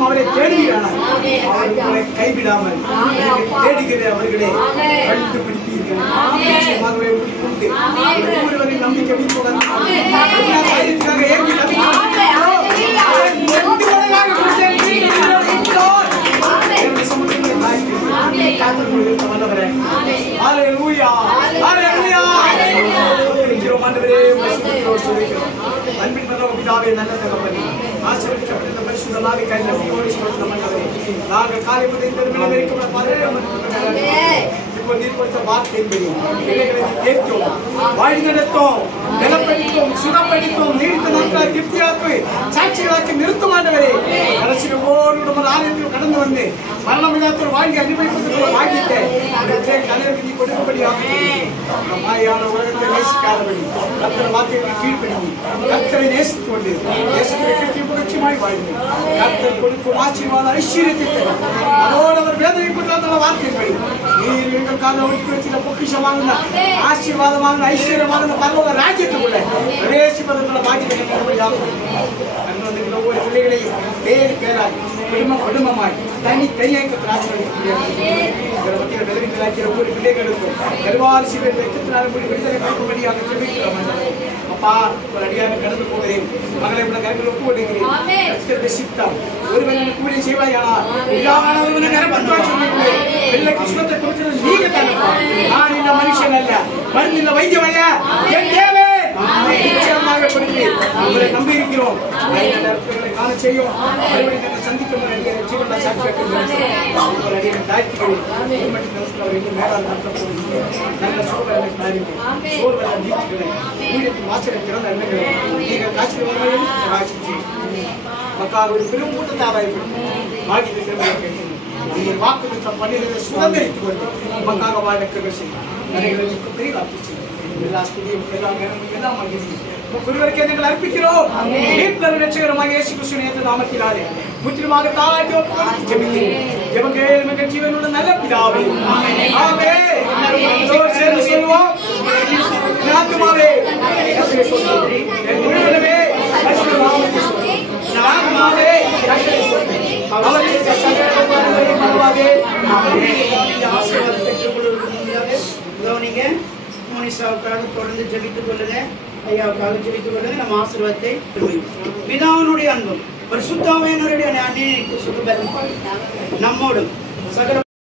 அவரை தேடுகிறார், அவர்களை கைவிடாமல் தேடுகிற அவர்களே கண்டுபிடிப்பீர்கள். நிச்சயமாகவே உண்டு. ஒவ்வொருவரின் நம்பிக்கை அன்பின் பிதாவே, நல்ல தகப்பனே, ஆசீர்வதிக்கப்பட்ட பரிசுத்தமாவே கைதட்டி நாங்கள் காலை முதல் இப்போ நீர் கொடுத்த வார்த்தையின்படி பிள்ளைகளை கேட்கும், வழி நடத்தும், பலப்படுத்தும், சுகப்படுத்தும், நீடித்த நாட்களாக திருப்தியாக்கு சாட்சிகளாக்கி நிறுத்தும். ஆண்டவரே, கடைசியோடு நம்ம ஆலயத்தில் கடந்து வந்து மரணமில்லாத வாழ்க்கை அனுபவிப்பதற்கு வாங்கிட்டு கணவருக்கு நீ கொடுக்கபடியாக மாயான உலகத்தை நேசிக்காதபடி கர்த்தர் வார்த்தையை கீழ்ப்படிந்து கர்த்தரை நேசித்துக் கொண்டு தேசத்தை புகழ்ச்சியாய் வாழ்ந்து கர்த்தர் கொடுக்கும் ஆசீர்வாத ஐஸ்வர்யத்தை அதோடு அவர் வேதனைப்பட்ட வார்த்தையின்படி நீர் எங்களுக்காக ஒதுக்கி வச்சுள்ள பொக்கிஷமான ஆசீர்வாதமான ஐஸ்வர்யமான பரலோக ராஜ்யத்துக்குள்ள பிரவேசிப்பதற்குள்ள பாக்கியத்தை ஒவ்வொரு பிள்ளைகளையும் பேர் பேராய் குடும்பமாய் தனித்தனியாக ஒவ்வொரு பிள்ளைகளுக்கும் கருவாரிசி விடுதலை காக்கும்படியாக அப்பா ஒரு அடியாக கடந்து போகிறேன். மகளை உள்ள கருத்தில் ஒப்பு கொடுக்கிறேன். ஒருவன் எனக்கு கூலி செய்வாயானால் வெள்ள கிருஷ்ணத்தை கொடுக்கிறது நீங்க தானப்பா. நான் இந்த மனுஷன் அல்ல, மருந்து இந்த வைத்தியம் அல்ல, என் தேவை நிச்சயமாக கொடுக்கிறேன். உங்களை நம்பி இருக்கிறோம். காண செய்யும் சந்திக்கும் சாட்சி தாழ்த்துகிறேன். தேசத்தில் அவர் இன்னும் மேலால் நடத்த போகிறீங்க. நல்ல சோழர்களை தாருங்கள், சோழர்களை நீக்குகிறேன், வீடுக்கு வாசலை திறந்த நன்மைகளை நீங்கள் காட்சி மக்கள் ஒரு பெரும் கூட்டத்தை ஆதாயப்படுத்தும் பாகியத்தை திறமையை கேட்கணும். நீங்கள் வாக்கு பணிகளை சுதந்திரித்துக் கொண்டு மக்களாக வாழ கிருபை செய்யும். நடைகளுக்கு பெரிய வாக்கு செய்யும். எல்லா ஸ்துதியும் எல்லா நேரமும் எல்லாம் மகிழ்ச்சி ஒருவருக்கு எங்கள் அர்ப்பிக்கிறோம். மீட்பர் ரட்சகருமாகிய இயேசு கிறிஸ்துவின் நாமத்தினாலே முற்றிலுமாக தாழ்த்தி ஒப்புக்கொடுத்து ஜெபிக்கிறேன். ஜெபங்கள் மகன் ஜீவனுள்ள நல்ல பிதாவே, ஆமென். எல்லோரும் சேர்ந்து சொல்வோம். என் ஆத்துமாவே கர்த்தரை ஸ்தோத்திரி, என் முழுவதுமே கர்த்தருடைய நாமத்தை ஸ்தோத்திரி. என் ஆத்துமாவே கர்த்தரை ஸ்தோத்திரி, அவர் செய்த சகல உபகாரங்களையும் மறவாதே. ஆமென். இந்த ஆசீர்வாதத்தை பெற்றுக்கொள்வதற்காக கவனிங்க. மோனிஷாவுக்காக தொடர்ந்து ஜெபித்துக் கொள்ளுங்க. ஐயாவுக்காக ஜெபித்துக் கொள்ளுங்க. நம்ம ஆசீர்வாதத்தை பிதாவினுடைய அன்பும் பரிசுத்த ஆவியானவருடைய அநேக சுகபலம் நம்மோடும் சகல